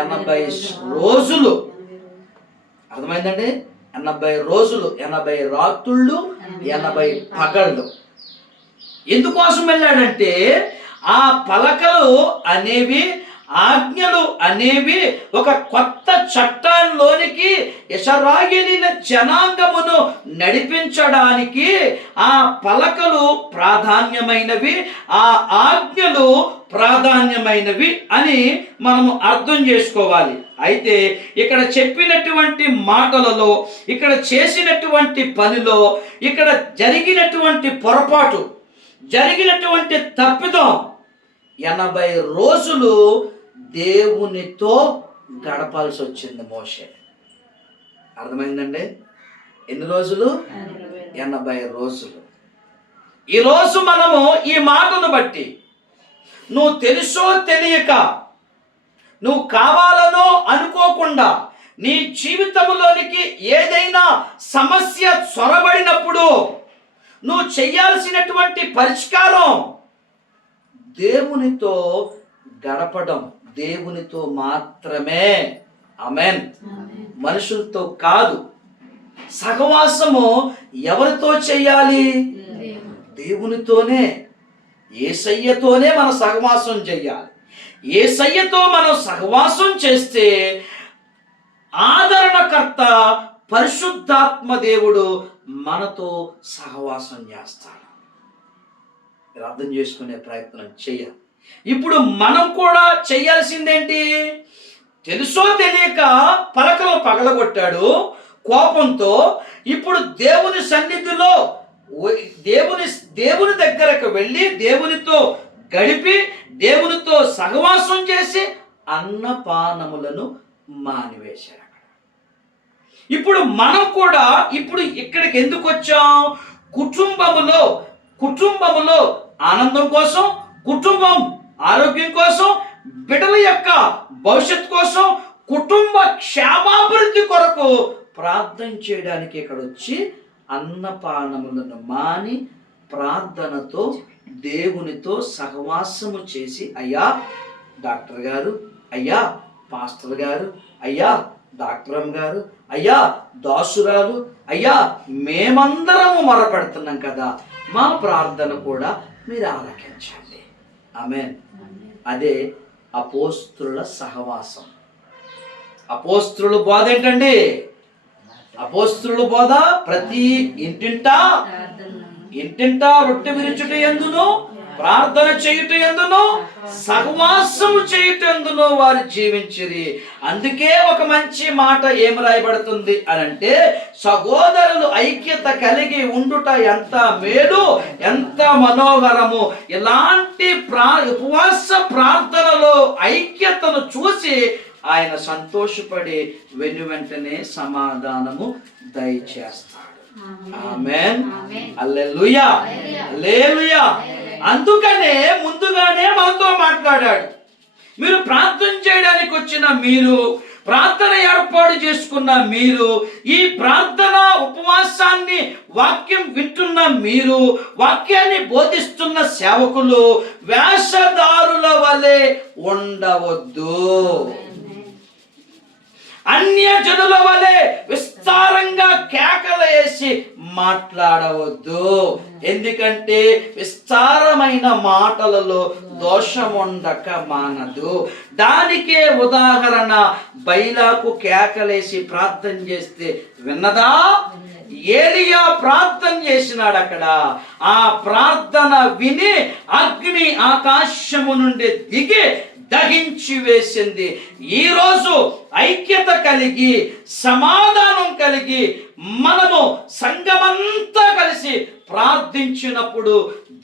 80 రోజులు. అర్థమైందండి? 80 రోజులు, 80 రాత్రుళ్ళు, 80 పగళ్ళు. ఎందుకోసం వెళ్ళాడంటే ఆ పలకలు అనేవి, ఆజ్ఞలు అనేవి ఒక కొత్త చట్టాల్లోనికి ఇశ్రాయేలీయుల జనాంగమును నడిపించడానికి ఆ పలకలు ప్రాధాన్యమైనవి, ఆ ఆజ్ఞలు ప్రాధాన్యమైనవి అని మనము అర్థం చేసుకోవాలి. అయితే ఇక్కడ చెప్పినటువంటి మాటలలో, ఇక్కడ చేసినటువంటి పనిలో, ఇక్కడ జరిగినటువంటి పొరపాటు, జరిగినటువంటి తప్పిదం 80 రోజులు దేవునితో గడపాల్సి వచ్చింది మోషే. అర్థమైందండి? ఎన్ని రోజులు? 80 రోజులు. ఈరోజు మనము ఈ మాటను బట్టి నువ్వు తెలుసో తెలియక, నువ్వు కావాలనో అనుకోకుండా నీ జీవితంలోనికి ఏదైనా సమస్య చొరబడినప్పుడు నువ్వు చేయాల్సినటువంటి పరిష్కారం దేవునితో గడపడం, దేవునితో మాత్రమే. ఆమేన్. మనుషులతో కాదు. సహవాసము ఎవరితో చేయాలి? దేవునితోనే, యేసయ్యతోనే మనం సహవాసం చేయాలి. యేసయ్యతో మనం సహవాసం చేస్తే ఆదరణకర్త పరిశుద్ధాత్మ దేవుడు మనతో సహవాసం చేస్తాడు. మీరు అర్థం చేసుకునే ప్రయత్నం చేయాలి. ఇప్పుడు మనం కూడా చేయాల్సిందేంటి? తెలుసో తెలియక పలకలు పగలగొట్టాడు కోపంతో. ఇప్పుడు దేవుని సన్నిధిలో దేవుని దగ్గరకు వెళ్ళి దేవునితో గడిపి దేవునితో సహవాసం చేసి అన్నపానములను మానివేశాడు. ఇప్పుడు మనం కూడా ఇప్పుడు ఇక్కడికి ఎందుకు వచ్చాం? కుటుంబములో ఆనందం కోసం, కుటుంబం ఆరోగ్యం కోసం, బిడ్డల యొక్క భవిష్యత్తు కోసం, కుటుంబ క్షేమాభివృద్ధి కొరకు ప్రార్థన చేయడానికి ఇక్కడ వచ్చి అన్నపానములను మాని ప్రార్థనతో దేవునితో సహవాసము చేసి, అయ్యా డాక్టర్ గారు, అయ్యా పాస్టర్ గారు, అయ్యా డాక్టరమ్మ గారు, అయ్యా దాసురాలు, అయ్యా మేమందరము మొరపెడుతున్నాం కదా, మా ప్రార్థన కూడా మీరు ఆలకించండి. ఆమేన్. అదే అపోస్తుల సహవాసం. అపోస్తుల బోధ ఏంటండి? అపోస్తుల బోధ ప్రతి ఇంటింటా రొట్టె విరుచుట యందును, ప్రార్థన చేయుట యందును, సహవాసము చేయుట యందును వారు జీవించిరి. అందుకే ఒక మంచి మాట ఏమి రాయబడుతుంది అనంటే, సహోదరులు ఐక్యత కలిగి ఉండుట ఎంత మేలు, ఎంత మనోహరము. ఇలాంటి ఉపవాస ప్రార్థనలో ఐక్యతను చూసి ఆయన సంతోషపడి వెనువెంటనే సమాధానము దయచేస్తాడు. ఆమేన్. హల్లెలూయా, హల్లెలూయా. అందుకనే ముందుగానే మనతో మాట్లాడాడు. మీరు ప్రార్థన చేయడానికి వచ్చిన మీరు, ప్రార్థన ఏర్పాటు చేసుకున్న మీరు, ఈ ప్రార్థన ఉపవాసాన్ని వాక్యం వింటున్న మీరు, వాక్యాన్ని బోధిస్తున్న సేవకులు వేషధారుల వలె ఉండవద్దు. అన్యజనుల వలె విస్తారంగా కేకలేసి మాట్లాడవద్దు. ఎందుకంటే విస్తారమైన మాటలలో దోషముండక మానదు. దానికే ఉదాహరణ బైలాకు కేకలేసి ప్రార్థన చేస్తే విన్నదా? ఏలియా ప్రార్థన చేసినాడు. అక్కడ ఆ ప్రార్థన విని అగ్ని ఆకాశము నుండి దిగి దహించి వేసింది. ఈరోజు ఐక్యత కలిగి, సమాధానం కలిగి మనము సంఘమంతా కలిసి ప్రార్థించినప్పుడు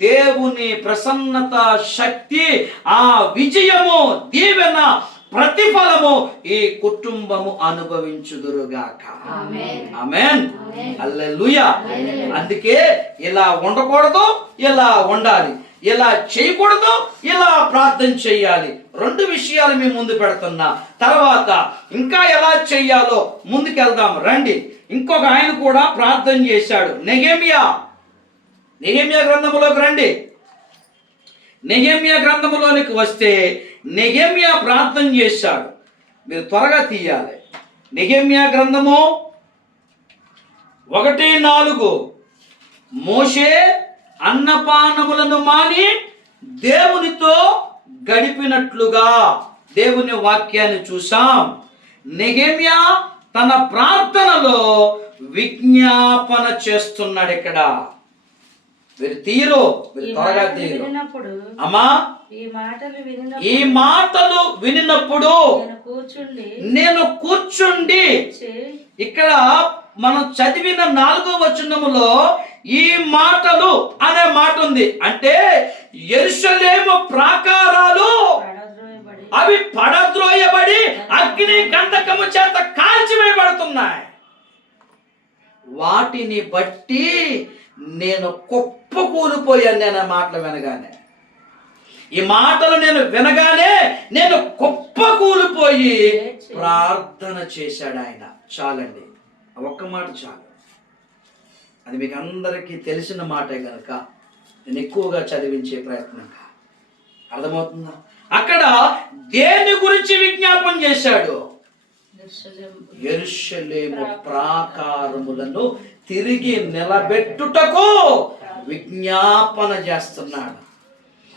దేవుని ప్రసన్నత, శక్తి, ఆ విజయము, దీవెన, ప్రతిఫలము ఈ కుటుంబము అనుభవించుదురుగాక. ఆమేన్. హల్లెలూయా. అందుకే ఇలా ఉండకూడదు, ఇలా ఉండాలి. ఇలా చేయకూడదు, ఇలా ప్రార్థన చేయాలి. రెండు విషయాలు మీ ముందు పెడుతున్నా. తర్వాత ఇంకా ఎలా చెయ్యాలో ముందుకెళ్దాం రండి. ఇంకొక ఆయన కూడా ప్రార్థన చేశాడు. నెహెమ్యా గ్రంథములోకి రండి. నెహెమ్యా గ్రంథములోనికి వస్తే నెహెమ్యా ప్రార్థన చేశాడు. మీరు త్వరగా తీయాలి. నెహెమ్యా గ్రంథము 1:4. మోషే అన్నపానములను మాని దేవునితో గడిపినట్లుగా దేవుని వాక్యాన్ని చూసాం. నెహెమ్యా తన ప్రార్థనలో విజ్ఞాపన చేస్తున్నాడు. ఇక్కడ మీరు త్వరగా తీరు. అమ్మా, ఈ మాటలు వినినప్పుడు నేను కూర్చుండి, ఇక్కడ మనం చదివిన 4వ వచనములో ఈ మాటలు అనే మాట ఉంది. అంటే యెరూషలేము ప్రాకారాలు అవి పడద్రోయబడి అగ్ని గంధకము చేత కాల్చివేయబడుతున్నాయి. వాటిని బట్టి నేను కుప్పకూలిపోయాను. నేను ఆ మాటలు వినగానే, ఈ మాటలు నేను వినగానే నేను కుప్పకూలిపోయి ప్రార్థన చేశాడు ఆయన. చాలండి, ఒక్క మాట చాలు. అది మీకు అందరికీ తెలిసిన మాటే కనుక నేను ఎక్కువగా చదివించే ప్రయత్నం. అర్థమవుతుందా? అక్కడ దేని గురించి విజ్ఞాపన చేశాడు? యెరూషలేము ప్రాకారములను తిరిగి నిలబెట్టుటకు విజ్ఞాపన చేస్తున్నాడు.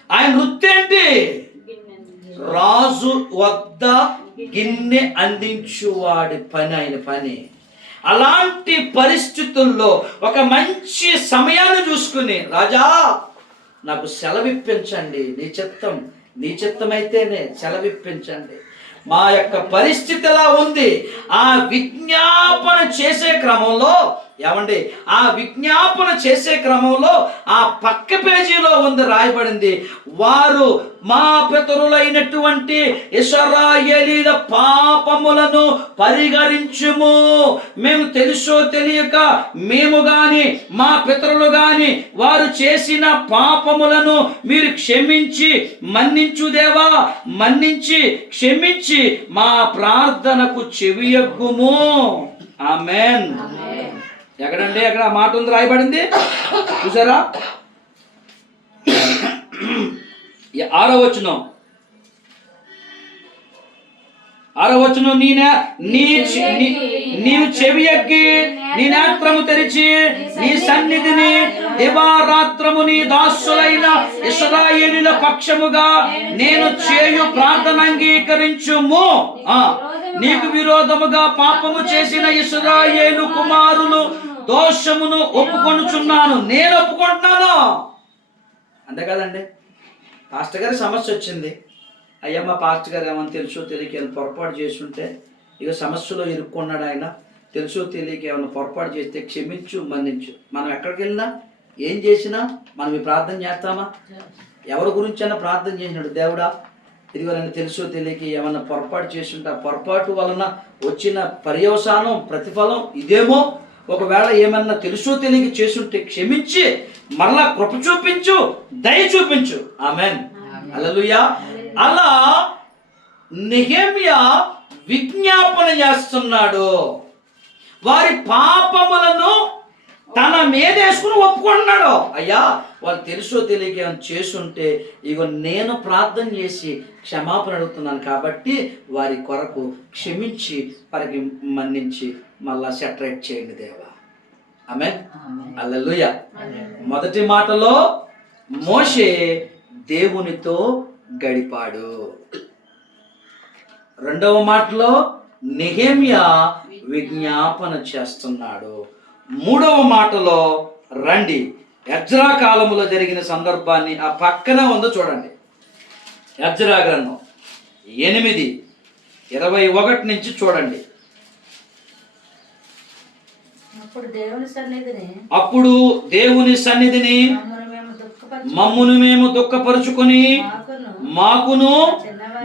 ఆయన వృత్తి ఏంటి? రాజు వద్ద గిన్నె అందించువాడి పని ఆయన పని. అలాంటి పరిస్థితుల్లో ఒక మంచి సమయాన్ని చూసుకుని, రాజా నాకు సెలవిప్పించండి, నీ చిత్తమైతేనే సెలవిప్పించండి. మా యొక్క పరిస్థితి ఎలా ఉంది? ఆ విజ్ఞాపన చేసే క్రమంలో ఏమండి, ఆ విజ్ఞాపన చేసే క్రమంలో ఆ పక్క పేజీలో ఉంది రాయబడింది, వారు మా పితరులైనటువంటి ఇశ్రాయేలీయుల పాపములను పరిహరించుము. మేము తెలుసో తెలియక మేము గాని మా పితరులు గాని వారు చేసిన పాపములను మీరు క్షమించి మన్నించు దేవా, మన్నించి క్షమించి మా ప్రార్థనకు చెవియొగ్గుము. ఆమేన్. ఎక్కడండి? ఎక్కడ ఆ మాట ఉంది రాయబడింది చూసారా? 6వ వచనం నీవు చెవి ఎక్కి నీ నేత్రము తెరిచి నీ సన్నిధిని దివారాత్రము నీ దాసులైన ఇశ్రాయేలీయుల పక్షముగా నేను చేయు ప్రార్థన అంగీకరించుము. నీకు విరోధముగా పాపము చేసిన ఇశ్రాయేలు కుమారులు దోషమును ఒప్పుకొనుచున్నాను. నేను ఒప్పుకుంటున్నాను. అంతే కదండి. పాస్టర్ గారి సమస్య వచ్చింది. అయ్యమ్మ పాస్టర్ గారు ఏమని తెలుసో తెలియక పొరపాటు చేస్తుంటే, ఇక సమస్యలో ఇరుక్కున్నాడు ఆయన. తెలుసో తెలియక ఏమైనా పొరపాటు చేస్తే క్షమించు, మన్నించు. మనం ఎక్కడికి వెళ్ళినా ఏం చేసినా మనం ఈ ప్రార్థన చేస్తామా? ఎవరి గురించి అయినా ప్రార్థన చేసినాడు, దేవుడా ఇదిగో నన్ను తెలుసో తెలియక ఏమన్నా పొరపాటు చేస్తుంటే ఆ పొరపాటు వలన వచ్చిన పర్యవసానం ప్రతిఫలం ఇదేమో. ఒకవేళ ఏమన్నా తెలుసో తెలియక చేసుంటే క్షమించి మరలా కృప చూపించు, దయ చూపించు. ఆమేన్. హల్లెలూయా. అలా నెహెమ్యా విజ్ఞాపన చేస్తున్నాడు. వారి పాపములను తన మీద వేసుకుని ఒప్పుకుంటున్నాడు. అయ్యా వాళ్ళు తెలుసో తెలియక ఏమైనా చేసుంటే ఇగో నేను ప్రార్థన చేసి క్షమాపణ అడుగుతున్నాను కాబట్టి వారి కొరకు క్షమించి వారికి మన్నించి మళ్ళా సెటరేట్ చేయండి దేవా. ఆమేన్. హల్లెలూయా. మొదటి మాటలో మోషే దేవునితో గడిపాడు. రెండవ మాటలో నెహెమ్యా విజ్ఞాపన చేస్తున్నాడు. మూడవ మాటలో రండి ఎజ్రా కాలములో జరిగిన సందర్భాన్ని ఆ పక్కన ఉందో చూడండి. ఎజ్రా గ్రంథం 8:21 నుంచి చూడండి. అప్పుడు దేవుని సన్నిధిని మమ్మును మేము దుఃఖపరుచుకొని మాకును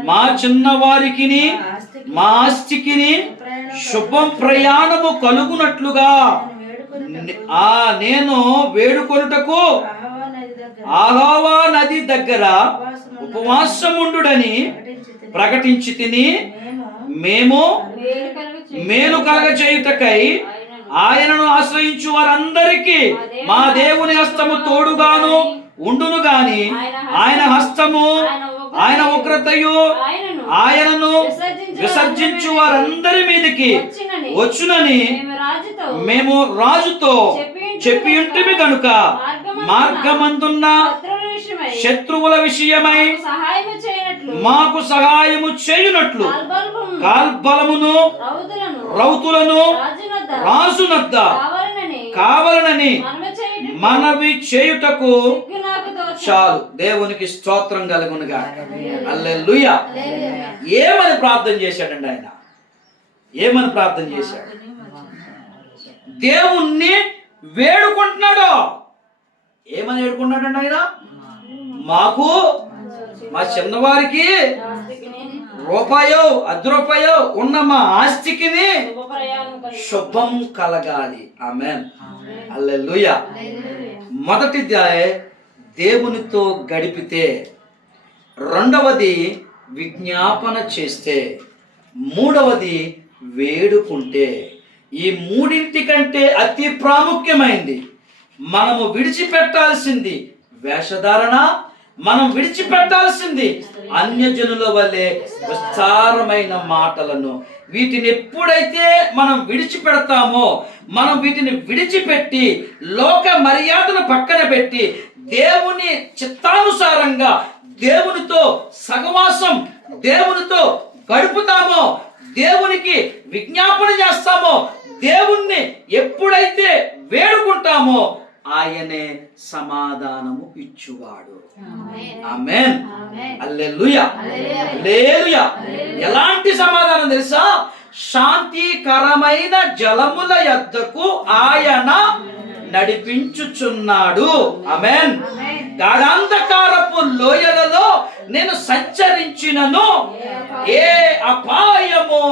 మా చిన్నవారికిని మా ఆస్తికిని శుభం ప్రయాణము కలుగునట్లుగా నేను వేడుకొనుటకు ఆహావా నది దగ్గర ఉపవాసముండుడని ప్రకటించి తిని మేము మేలు కలగచేయుటకై ఆయనను ఆశ్రయించు వారందరికీ మా దేవుని హస్తము తోడుగాను ఉండును గాని ఆయన హస్తము ఆయన ఉగ్రతయు ఆయనను విసర్జించు వారందరి మీదకి వచ్చునని మేము రాజుతో చెప్పి ఉంటిమి కనుక మార్గమందున్న శత్రువుల విషయమై మాకు సహాయము చేయునట్లు కాల్బలమును రౌతులను రాజునద్ద కావాలనని మనవి చేయుటకు చాలు. దేవునికి స్తోత్రం కలుగునుగా. హల్లెలూయా. ఏమని ప్రార్థన చేశాడండి ఆయన? ఏమని ప్రార్థన చేశాడు? దేవుణ్ణి వేడుకుంటున్నాడు. ఏమని వేడుకుంటున్నాడండి ఆయన? మాకు మా చిన్నవారికి రూపాయో 10 రూపాయో ఉన్న మా ఆస్తికి శుభం కలగాలి. ఆమేన్. హల్లెలూయా. మొదటిది దేవునితో గడిపితే, రెండవది విజ్ఞాపన చేస్తే, మూడవది వేడుకుంటే. ఈ మూడింటికంటే అతి ప్రాముఖ్యమైంది మనము విడిచిపెట్టాల్సింది వేషధారణ, మనం విడిచిపెట్టాల్సింది అన్యజనుల వలె విస్తారమైన మాటలను. వీటిని ఎప్పుడైతే మనం విడిచిపెడతామో, మనం వీటిని విడిచిపెట్టి లోక మర్యాదను పక్కన పెట్టి దేవుని చిత్తానుసారంగా దేవునితో సహవాసం, దేవునితో గడుపుతామో, దేవునికి విజ్ఞాపన చేస్తామో, దేవుణ్ణి ఎప్పుడైతే వేడుకుంటామో ఆయనే సమాధానము ఇచ్చువాడు. ఆమేన్. హల్లెలూయా. హల్లెలూయా. ఎలాంటి సమాధానం తెలుసా? శాంతికరమైన జలముల యొద్దకు ఆయన నడిపించుచున్నాడు. ఆమేన్. గాఢాంధకారపు లోయలలో నేను సంచరించినను ఏ అపాయము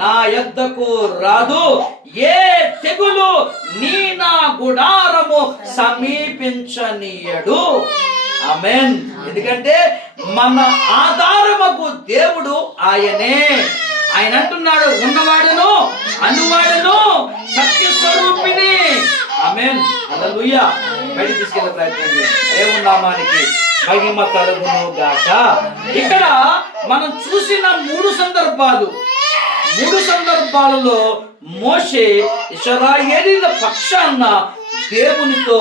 నా యొద్దకు రాదు, ఏ తెగులు నీ నా గుడారము సమీపించనీయడు. ఆమేన్. ఎందుకంటే మన ఆధారముకు దేవుడు ఆయనే. ఆయన అంటున్నాడు, ఉన్నవాడును అనువాడును సత్య స్వరూపిణి. ఆమేన్. హల్లెలూయా. బయటికి తీసుకెళ్ళే ప్రయత్నం చేయండి. దేవుని నామానికి మహిమ కలుగును గాక. ఇక్కడ మనం చూసిన మూడు సందర్భాలలో మోషే ఇశ్రాయేలీయుల పక్షాన దేవునితో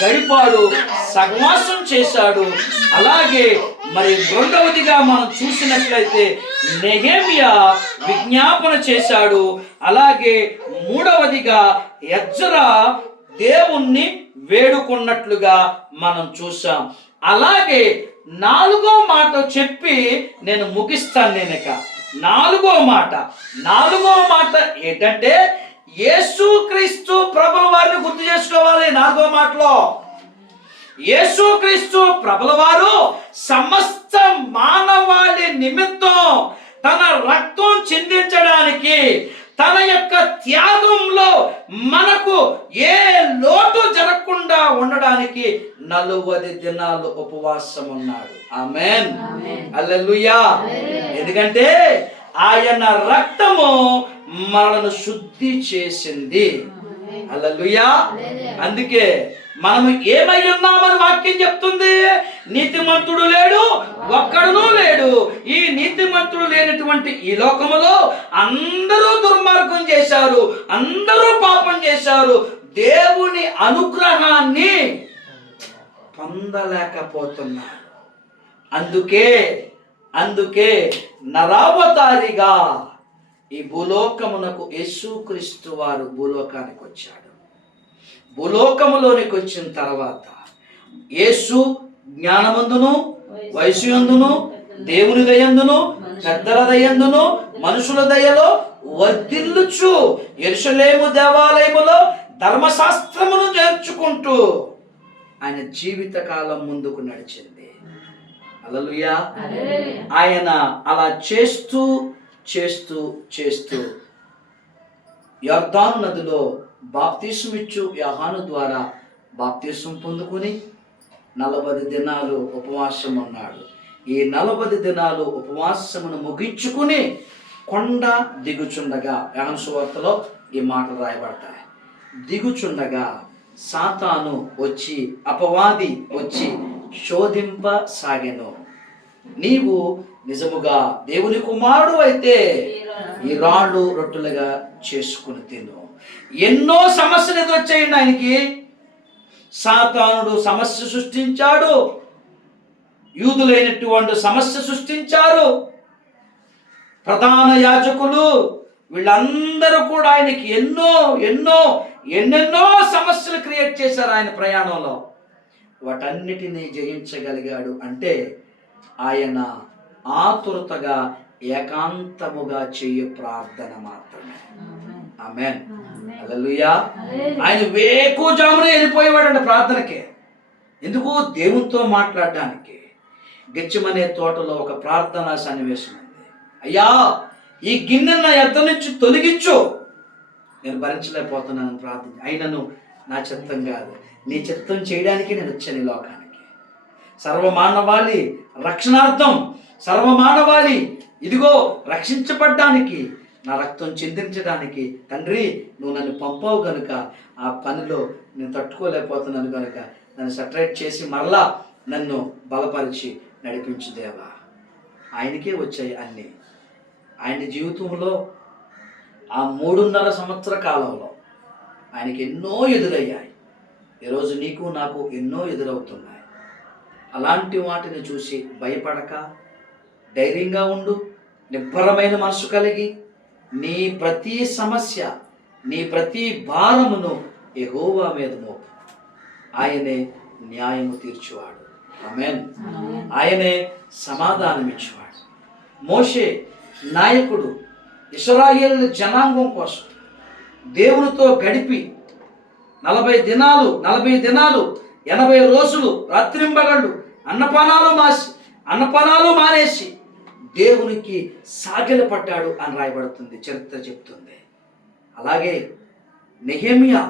గడిపాడు, సహవాసం చేశాడు. అలాగే మరి రెండవదిగా మనం చూసినట్లయితే నెహెమ్యా విజ్ఞాపన చేశాడు. అలాగే మూడవదిగా ఎజ్రా దేవుణ్ణి వేడుకున్నట్లుగా మనం చూసాం. అలాగే నాలుగో మాట చెప్పి నేను ముగిస్తాను. నాలుగో మాట ఏంటంటే యేసుక్రీస్తు ప్రభుల వారిని గుర్తు చేసుకోవాలి. నాలుగో మాటలో యేసుక్రీస్తు ప్రభుల వారు సమస్త మానవాళి నిమిత్తం తన రక్తం చిందించడానికి, తన యొక్క త్యాగంలో మనకు ఏ లోటు జరగకుండా ఉండడానికి 40 దినాలు ఉపవాసం ఉన్నాడు. ఆమేన్. హల్లెలూయా. ఎందుకంటే ఆయన రక్తము మనను శుద్ధి చేసింది. హల్లెలూయా. అందుకే మనము ఏమై ఉన్నామని వాక్యం చెప్తుంది. నీతిమంతుడు లేడు, ఒక్కడునూ లేడు. ఈ నీతిమంతుడు లేనటువంటి ఈ లోకములో అందరూ దుర్మార్గం చేశారు, అందరూ పాపం చేశారు, దేవుని అనుగ్రహాన్ని పొందలేకపోతున్నారు. అందుకే నరావతారిగా ఈ భూలోకమునకు యేసుక్రీస్తు వారు భూలోకానికి వచ్చాడు. భూలోకములోనికి వచ్చిన తర్వాత యేసు జ్ఞానమందును, వయసు యందును, దేవుని దయందును, పెద్దల దయందును, మనుషుల దయలో వర్ధిల్లుచు యెరూషలేము దేవాలయములో ధర్మశాస్త్రమును చేర్చుకుంటూ ఆయన జీవితకాలం ముందుకు నడిచింది. హల్లెలూయా. ఆయన అలా చేస్తూ యొర్దాను నదిలో బాప్తిస్మిచ్చు యోహాను ద్వారా బాప్తిస్మం పొందుకుని 40 దినాలు ఉపవాసం ఉన్నాడు. ఈ 40 దినాలు ఉపవాసమును ముగించుకుని కొండ దిగుచుండగా, యోహాను సువార్తలో ఈ మాటలు రాయబడతాయి, దిగుచుండగా సాతాను వచ్చి, అపవాది వచ్చి శోధింపసాగెను. నీవు నిజముగా దేవుని కుమారుడు అయితే ఈ రాళ్ళు రొట్టెలుగా చేసుకుని తిను. ఎన్నో సమస్యలు ఎదురొచ్చాయండి ఆయనకి. సాతానుడు సమస్య సృష్టించాడు, యూదులైనటువంటి సమస్య సృష్టించారు, ప్రధాన యాజకులు, వీళ్ళందరూ కూడా ఆయనకి ఎన్నెన్నో సమస్యలు క్రియేట్ చేశారు ఆయన ప్రయాణంలో. వాటన్నిటినీ జయించగలిగాడు అంటే ఆయన ఆతురతగా ఏకాంతముగా చేయు ప్రార్థన మాత్రమే. ఆమేన్. హల్లెలూయా. ఆయన వేకువజామున వెళ్ళిపోయేవాడంట ప్రార్థనకే. ఎందుకు? దేవునితో మాట్లాడడానికి. గెత్సేమనే తోటలో ఒక ప్రార్థనా సన్నివేశం ఉంది. అయ్యా, ఈ గిన్నె నా యొద్ద నుంచి తొలగించు, నేను భరించలేకపోతున్నాను ప్రార్థన. అయినను నా చిత్తం కాదు, నీ చిత్తం చేయడానికి నేను వచ్చాను ఈ లోకానికి. సర్వమానవాళి రక్షణార్థం, సర్వమానవాళి ఇదిగో రక్షించబడ్డానికి, నా రక్తం చిందించడానికి తండ్రి నువ్వు నన్ను పంపావు కనుక ఆ పనిలో నేను తట్టుకోలేకపోతున్నాను కనుక నన్ను సెటరేట్ చేసి మరలా నన్ను బలపరిచి నడిపించు దేవా. ఆయనకే వచ్చాయి అన్నీ. ఆయన జీవితంలో ఆ 3.5 సంవత్సర కాలంలో ఆయనకి ఎన్నో ఎదురయ్యాయి. ఈరోజు నీకు నాకు ఎన్నో ఎదురవుతున్నాయి. అలాంటి వాటిని చూసి భయపడక ధైర్యంగా ఉండు. నిబ్బరమైన మనసు కలిగి నీ ప్రతి సమస్య, నీ ప్రతి భారమును యెహోవా మీద మోపు. ఆయనే న్యాయము తీర్చువాడు. ఆమేన్. ఆయనే సమాధానం ఇచ్చేవాడు. మోషే నాయకుడు ఇశ్రాయేలు జనాంగం కోసం దేవునితో గడిపి 40 దినాలు 80 రోజులు రాత్రింబగళ్ళు అన్నపానాలు మానేసి దేవునికి సాగిలపడ్డాడు అని రాయబడుతుంది, చరిత్ర చెప్తుంది. అలాగే నెహెమ్యా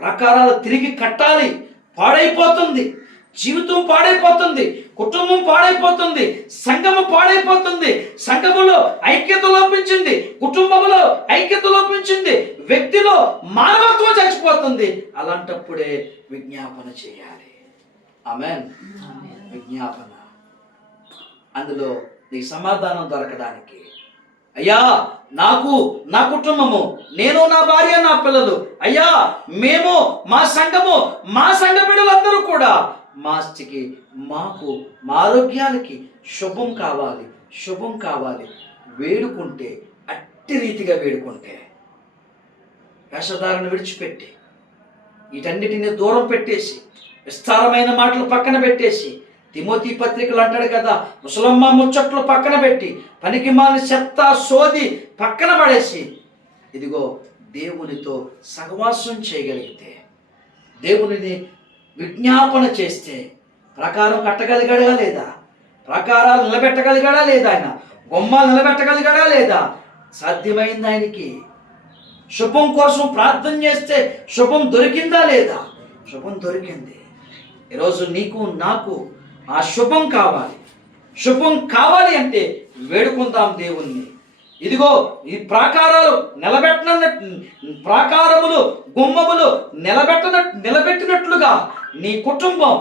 ప్రకారాలు తిరిగి కట్టాలి, పాడైపోతుంది, జీవితం పాడైపోతుంది, కుటుంబం పాడైపోతుంది, సంఘము పాడైపోతుంది, సంఘములో ఐక్యత లోపించింది, కుటుంబంలో ఐక్యత లోపించింది, వ్యక్తిలో మానవత్వం చచ్చిపోతుంది. అలాంటప్పుడే విజ్ఞాపన చేయాలి. ఆమేన్. విజ్ఞాపన. అందులో నీ సమాధానం దొరకడానికి, అయ్యా నాకు నా కుటుంబము, నేను నా భార్య నా పిల్లలు, అయ్యా మేము మా సంఘము మా సంఘ బిడ్డలందరూ కూడా మా స్థితికి మాకు మా ఆరోగ్యాలకి శుభం కావాలి వేడుకుంటే, అట్టి రీతిగా వేడుకుంటే, వేషధారణ విడిచిపెట్టి వీటన్నిటిని దూరం పెట్టేసి విస్తారమైన మాటలు పక్కన పెట్టేసి, తిమోతి పత్రికలు అంటాడు కదా, ముసలమ్మ ముచ్చట్లు పక్కన పెట్టి పనికి మాలిన చెత్త సోది పక్కన పడేసి, ఇదిగో దేవునితో సహవాసం చేయగలిగితే, దేవునిని విజ్ఞాపన చేస్తే ప్రకారం కట్టగలిగాడా లేదా, ప్రకారాలు నిలబెట్టగలిగాడా లేదా, ఆయన గుమ్మాలు నిలబెట్టగలిగాడా లేదా, సాధ్యమైంది ఆయనకి. శుభం కోసం ప్రార్థన చేస్తే శుభం దొరికిందా లేదా, శుభం దొరికింది. ఈరోజు నీకు నాకు ఆ శుభం కావాలి అంటే వేడుకుందాం దేవుణ్ణి. ఇదిగో ఈ ప్రాకారములు గుమ్మములు నిలబెట్టినట్లుగా నీ కుటుంబం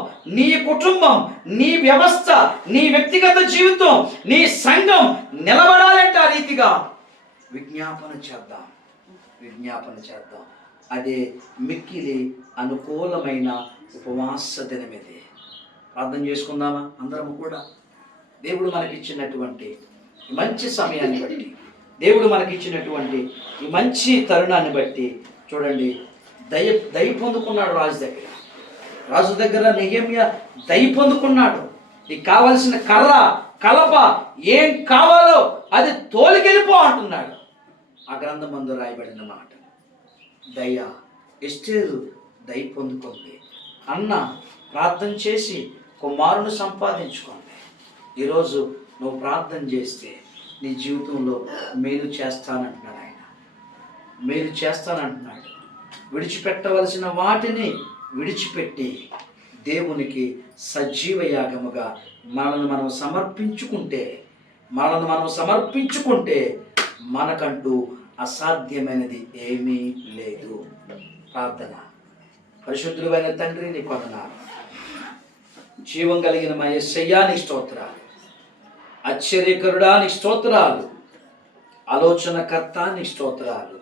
నీ వ్యవస్థ, నీ వ్యక్తిగత జీవితం, నీ సంఘం నిలబడాలంటే ఆ రీతిగా విజ్ఞాపన చేద్దాం. అదే మిక్కిలి అనుకూలమైన ఉపవాస దినమిది. ప్రార్థన చేసుకుందామా అందరము కూడా? దేవుడు మనకిచ్చినటువంటి ఈ మంచి సమయాన్ని బట్టి, దేవుడు మనకిచ్చినటువంటి ఈ మంచి తరుణాన్ని బట్టి చూడండి, దయ పొందుకున్నాడు రాజు దగ్గర నెహెమ్యా దయ పొందుకున్నాడు. నీకు కావలసిన కర్ర కలప ఏం కావాలో అది తోలికెళ్ళిపో అంటున్నాడు. ఆ గ్రంథం మందు రాయబడిన మాట. దయ. ఎస్తేరు దయ పొందుకుంది. అన్న ప్రార్థన చేసి కుమారుని సంపాదించుకోండి. ఈరోజు నువ్వు ప్రార్థన చేస్తే నీ జీవితంలో మేలు చేస్తానంటున్నాడు ఆయన. మేలు చేస్తానంటున్నాడు. విడిచిపెట్టవలసిన వాటిని విడిచిపెట్టి దేవునికి సజీవ యాగముగా మనల్ని మనం సమర్పించుకుంటే మనకంటూ అసాధ్యమైనది ఏమీ లేదు. ప్రార్థన. పరిశుద్ధుడైన తండ్రి నీ వందనాలు. జీవం కలిగిన మా యేసయ్యా నీ స్తోత్రాలు. ఆశ్చర్యకరుడా నీ స్తోత్రాలు. ఆలోచనకర్త నీ స్తోత్రాలు.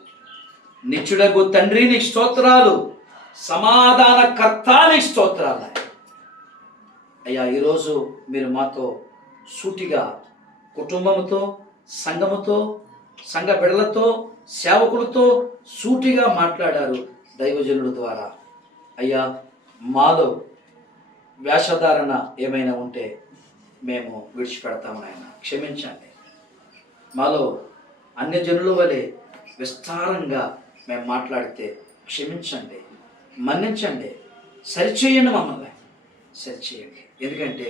నిత్యుడగు తండ్రి నీ స్తోత్రాలు. సమాధానకర్త నీ స్తోత్రాలు. అయ్యా ఈరోజు మీరు మాతో సూటిగా కుటుంబంతో, సంఘముతో, సంఘ బిడ్డలతో, సేవకులతో సూటిగా మాట్లాడారు దైవజనుల ద్వారా. అయ్యా మాలో వేషధారణ ఏమైనా ఉంటే మేము విడిచిపెడతాము నాయన. క్షమించండి. మాలో అన్యజనుల వలె విస్తారంగా మేము మాట్లాడితే క్షమించండి, మన్నించండి, సరిచేయండి, మమ్మల్ని సరిచేయండి. ఎందుకంటే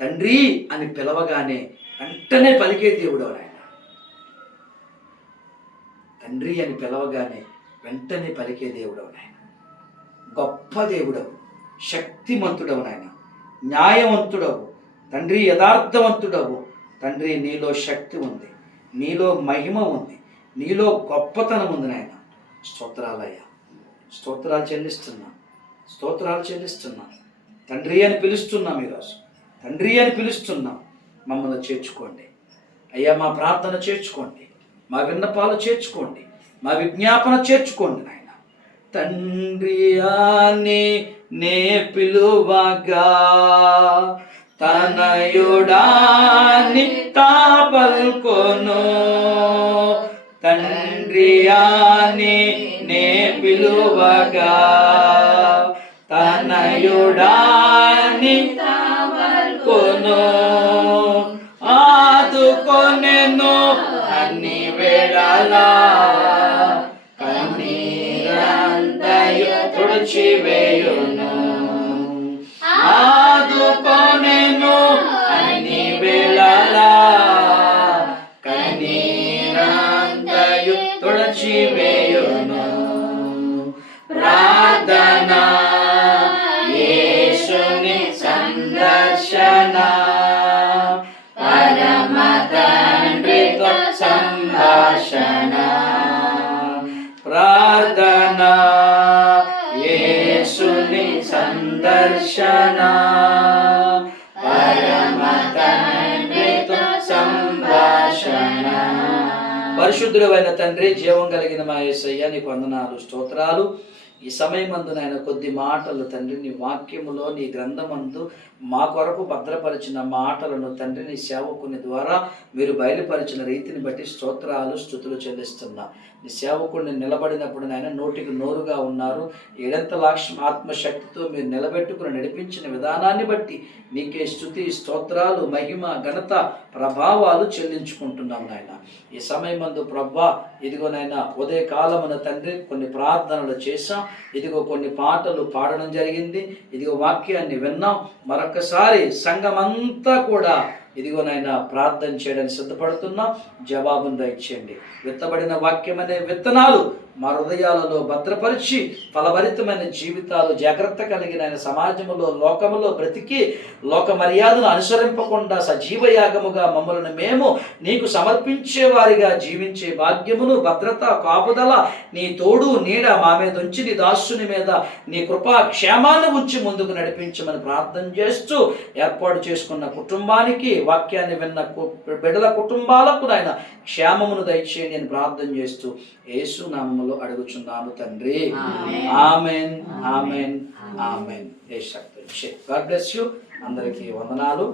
తండ్రి అని పిలవగానే వెంటనే పలికే దేవుడు ఆయన. తండ్రి అని పిలవగానే వెంటనే పలికే దేవుడు ఆయన. గొప్ప దేవుడవు, శక్తిమంతుడవు నాయన, న్యాయవంతుడవు తండ్రి, యథార్థవంతుడవు తండ్రి. నీలో శక్తి ఉంది, నీలో మహిమ ఉంది, నీలో గొప్పతనం ఉంది నాయన. స్తోత్రాలయ్యా, స్తోత్రాలు చెల్లిస్తున్నా. తండ్రి అని పిలుస్తున్నాం ఈరోజు, తండ్రి అని పిలుస్తున్నాం. మమ్మల్ని చేర్చుకోండి అయ్యా, మా ప్రార్థన చేర్చుకోండి, మా విన్నపాలు చేర్చుకోండి, మా విజ్ఞాపన చేర్చుకోండి నాయన. తండ్రి అని నే పిలువగా తనయుడాని తా పల్కొను. తండ్రి అని నే పిలువగా తనయుడాని తా పల్కొను. ఆదుకొనెను అన్ని వేళలా కన్నీరంతయు తుడిచివేయును. ఆదుకొనెను అన్ని వేళలా కన్నీరంతయు తుడిచివేయును. ప్రార్థన యేసుని సందర్శన, పరమ తండ్రితో సంభాషణ. ప్రార్థన యేసుని సందర్శన, పరమ తండ్రితో సంభాషణ. పరిశుద్ధుడైన తండ్రి, జీవం కలిగిన మా యేసయ్య, నీకు వందనాలు, స్తోత్రాలు. ఈ సమయమందు నాయన కొద్ది మాటలు తండ్రి, నీ వాక్యములో నీ గ్రంథమందు మా కొరకు భద్రపరిచిన మాటలను తండ్రి, నీ సేవకుని ద్వారా మీరు బయలుపరిచిన రీతిని బట్టి స్తోత్రాలు, స్తుతులు చెల్లిస్తున్నా. నీ సేవకుడిని నిలబడినప్పుడు నాయన నోటికి నోరుగా ఉన్నారు. ఏడంతల ఆత్మశక్తితో మీరు నిలబెట్టుకుని నడిపించిన విధానాన్ని బట్టి నీకే స్తుతి, స్తోత్రాలు, మహిమ, ఘనత, ప్రభావాలు చెల్లించుకుంటున్నాం నాయన. ఈ సమయమందు ప్రభా, ఇదిగో నాయన ఉదయ కాలమున తండ్రి కొన్ని ప్రార్థనలు చేశాం, ఇదిగో కొన్ని పాటలు పాడడం జరిగింది, ఇదిగో వాక్యాన్ని విన్నాం. మరొకసారి సంఘమంతా కూడా ఇదిగో నాయన ప్రార్థన చేయడానికి సిద్ధపడుతున్నాం. జవాబును దయచేయండి. విత్తబడిన వాక్యం అనే విత్తనాలు మా హృదయాలలో భద్రపరిచి ఫలభరితమైన జీవితాలు, జాగ్రత్త కలిగిన సమాజంలో, లోకములో బ్రతికి లోక మర్యాదను అనుసరింపకుండా సజీవయాగముగా మమ్మల్ని మేము నీకు సమర్పించే వారిగా జీవించే భాగ్యమును, భద్రత, కాపుదల, నీ తోడు నీడ మా మీద ఉంచి, నీ దాసుని మీద నీ కృపా క్షేమాన్ని ఉంచి ముందుకు నడిపించమని ప్రార్థన చేస్తూ ఏర్పాటు చేసుకున్న కుటుంబానికి, వాక్యాన్ని విన్న బిడ్డల కుటుంబాలకు నాయన క్షేమమును దయచేయండి అని ప్రార్థన చేస్తూ యేసు నామములో అడుగుచున్నాను తండ్రి. Amen, amen, amen. God bless you. అందరికీ వందనాలు.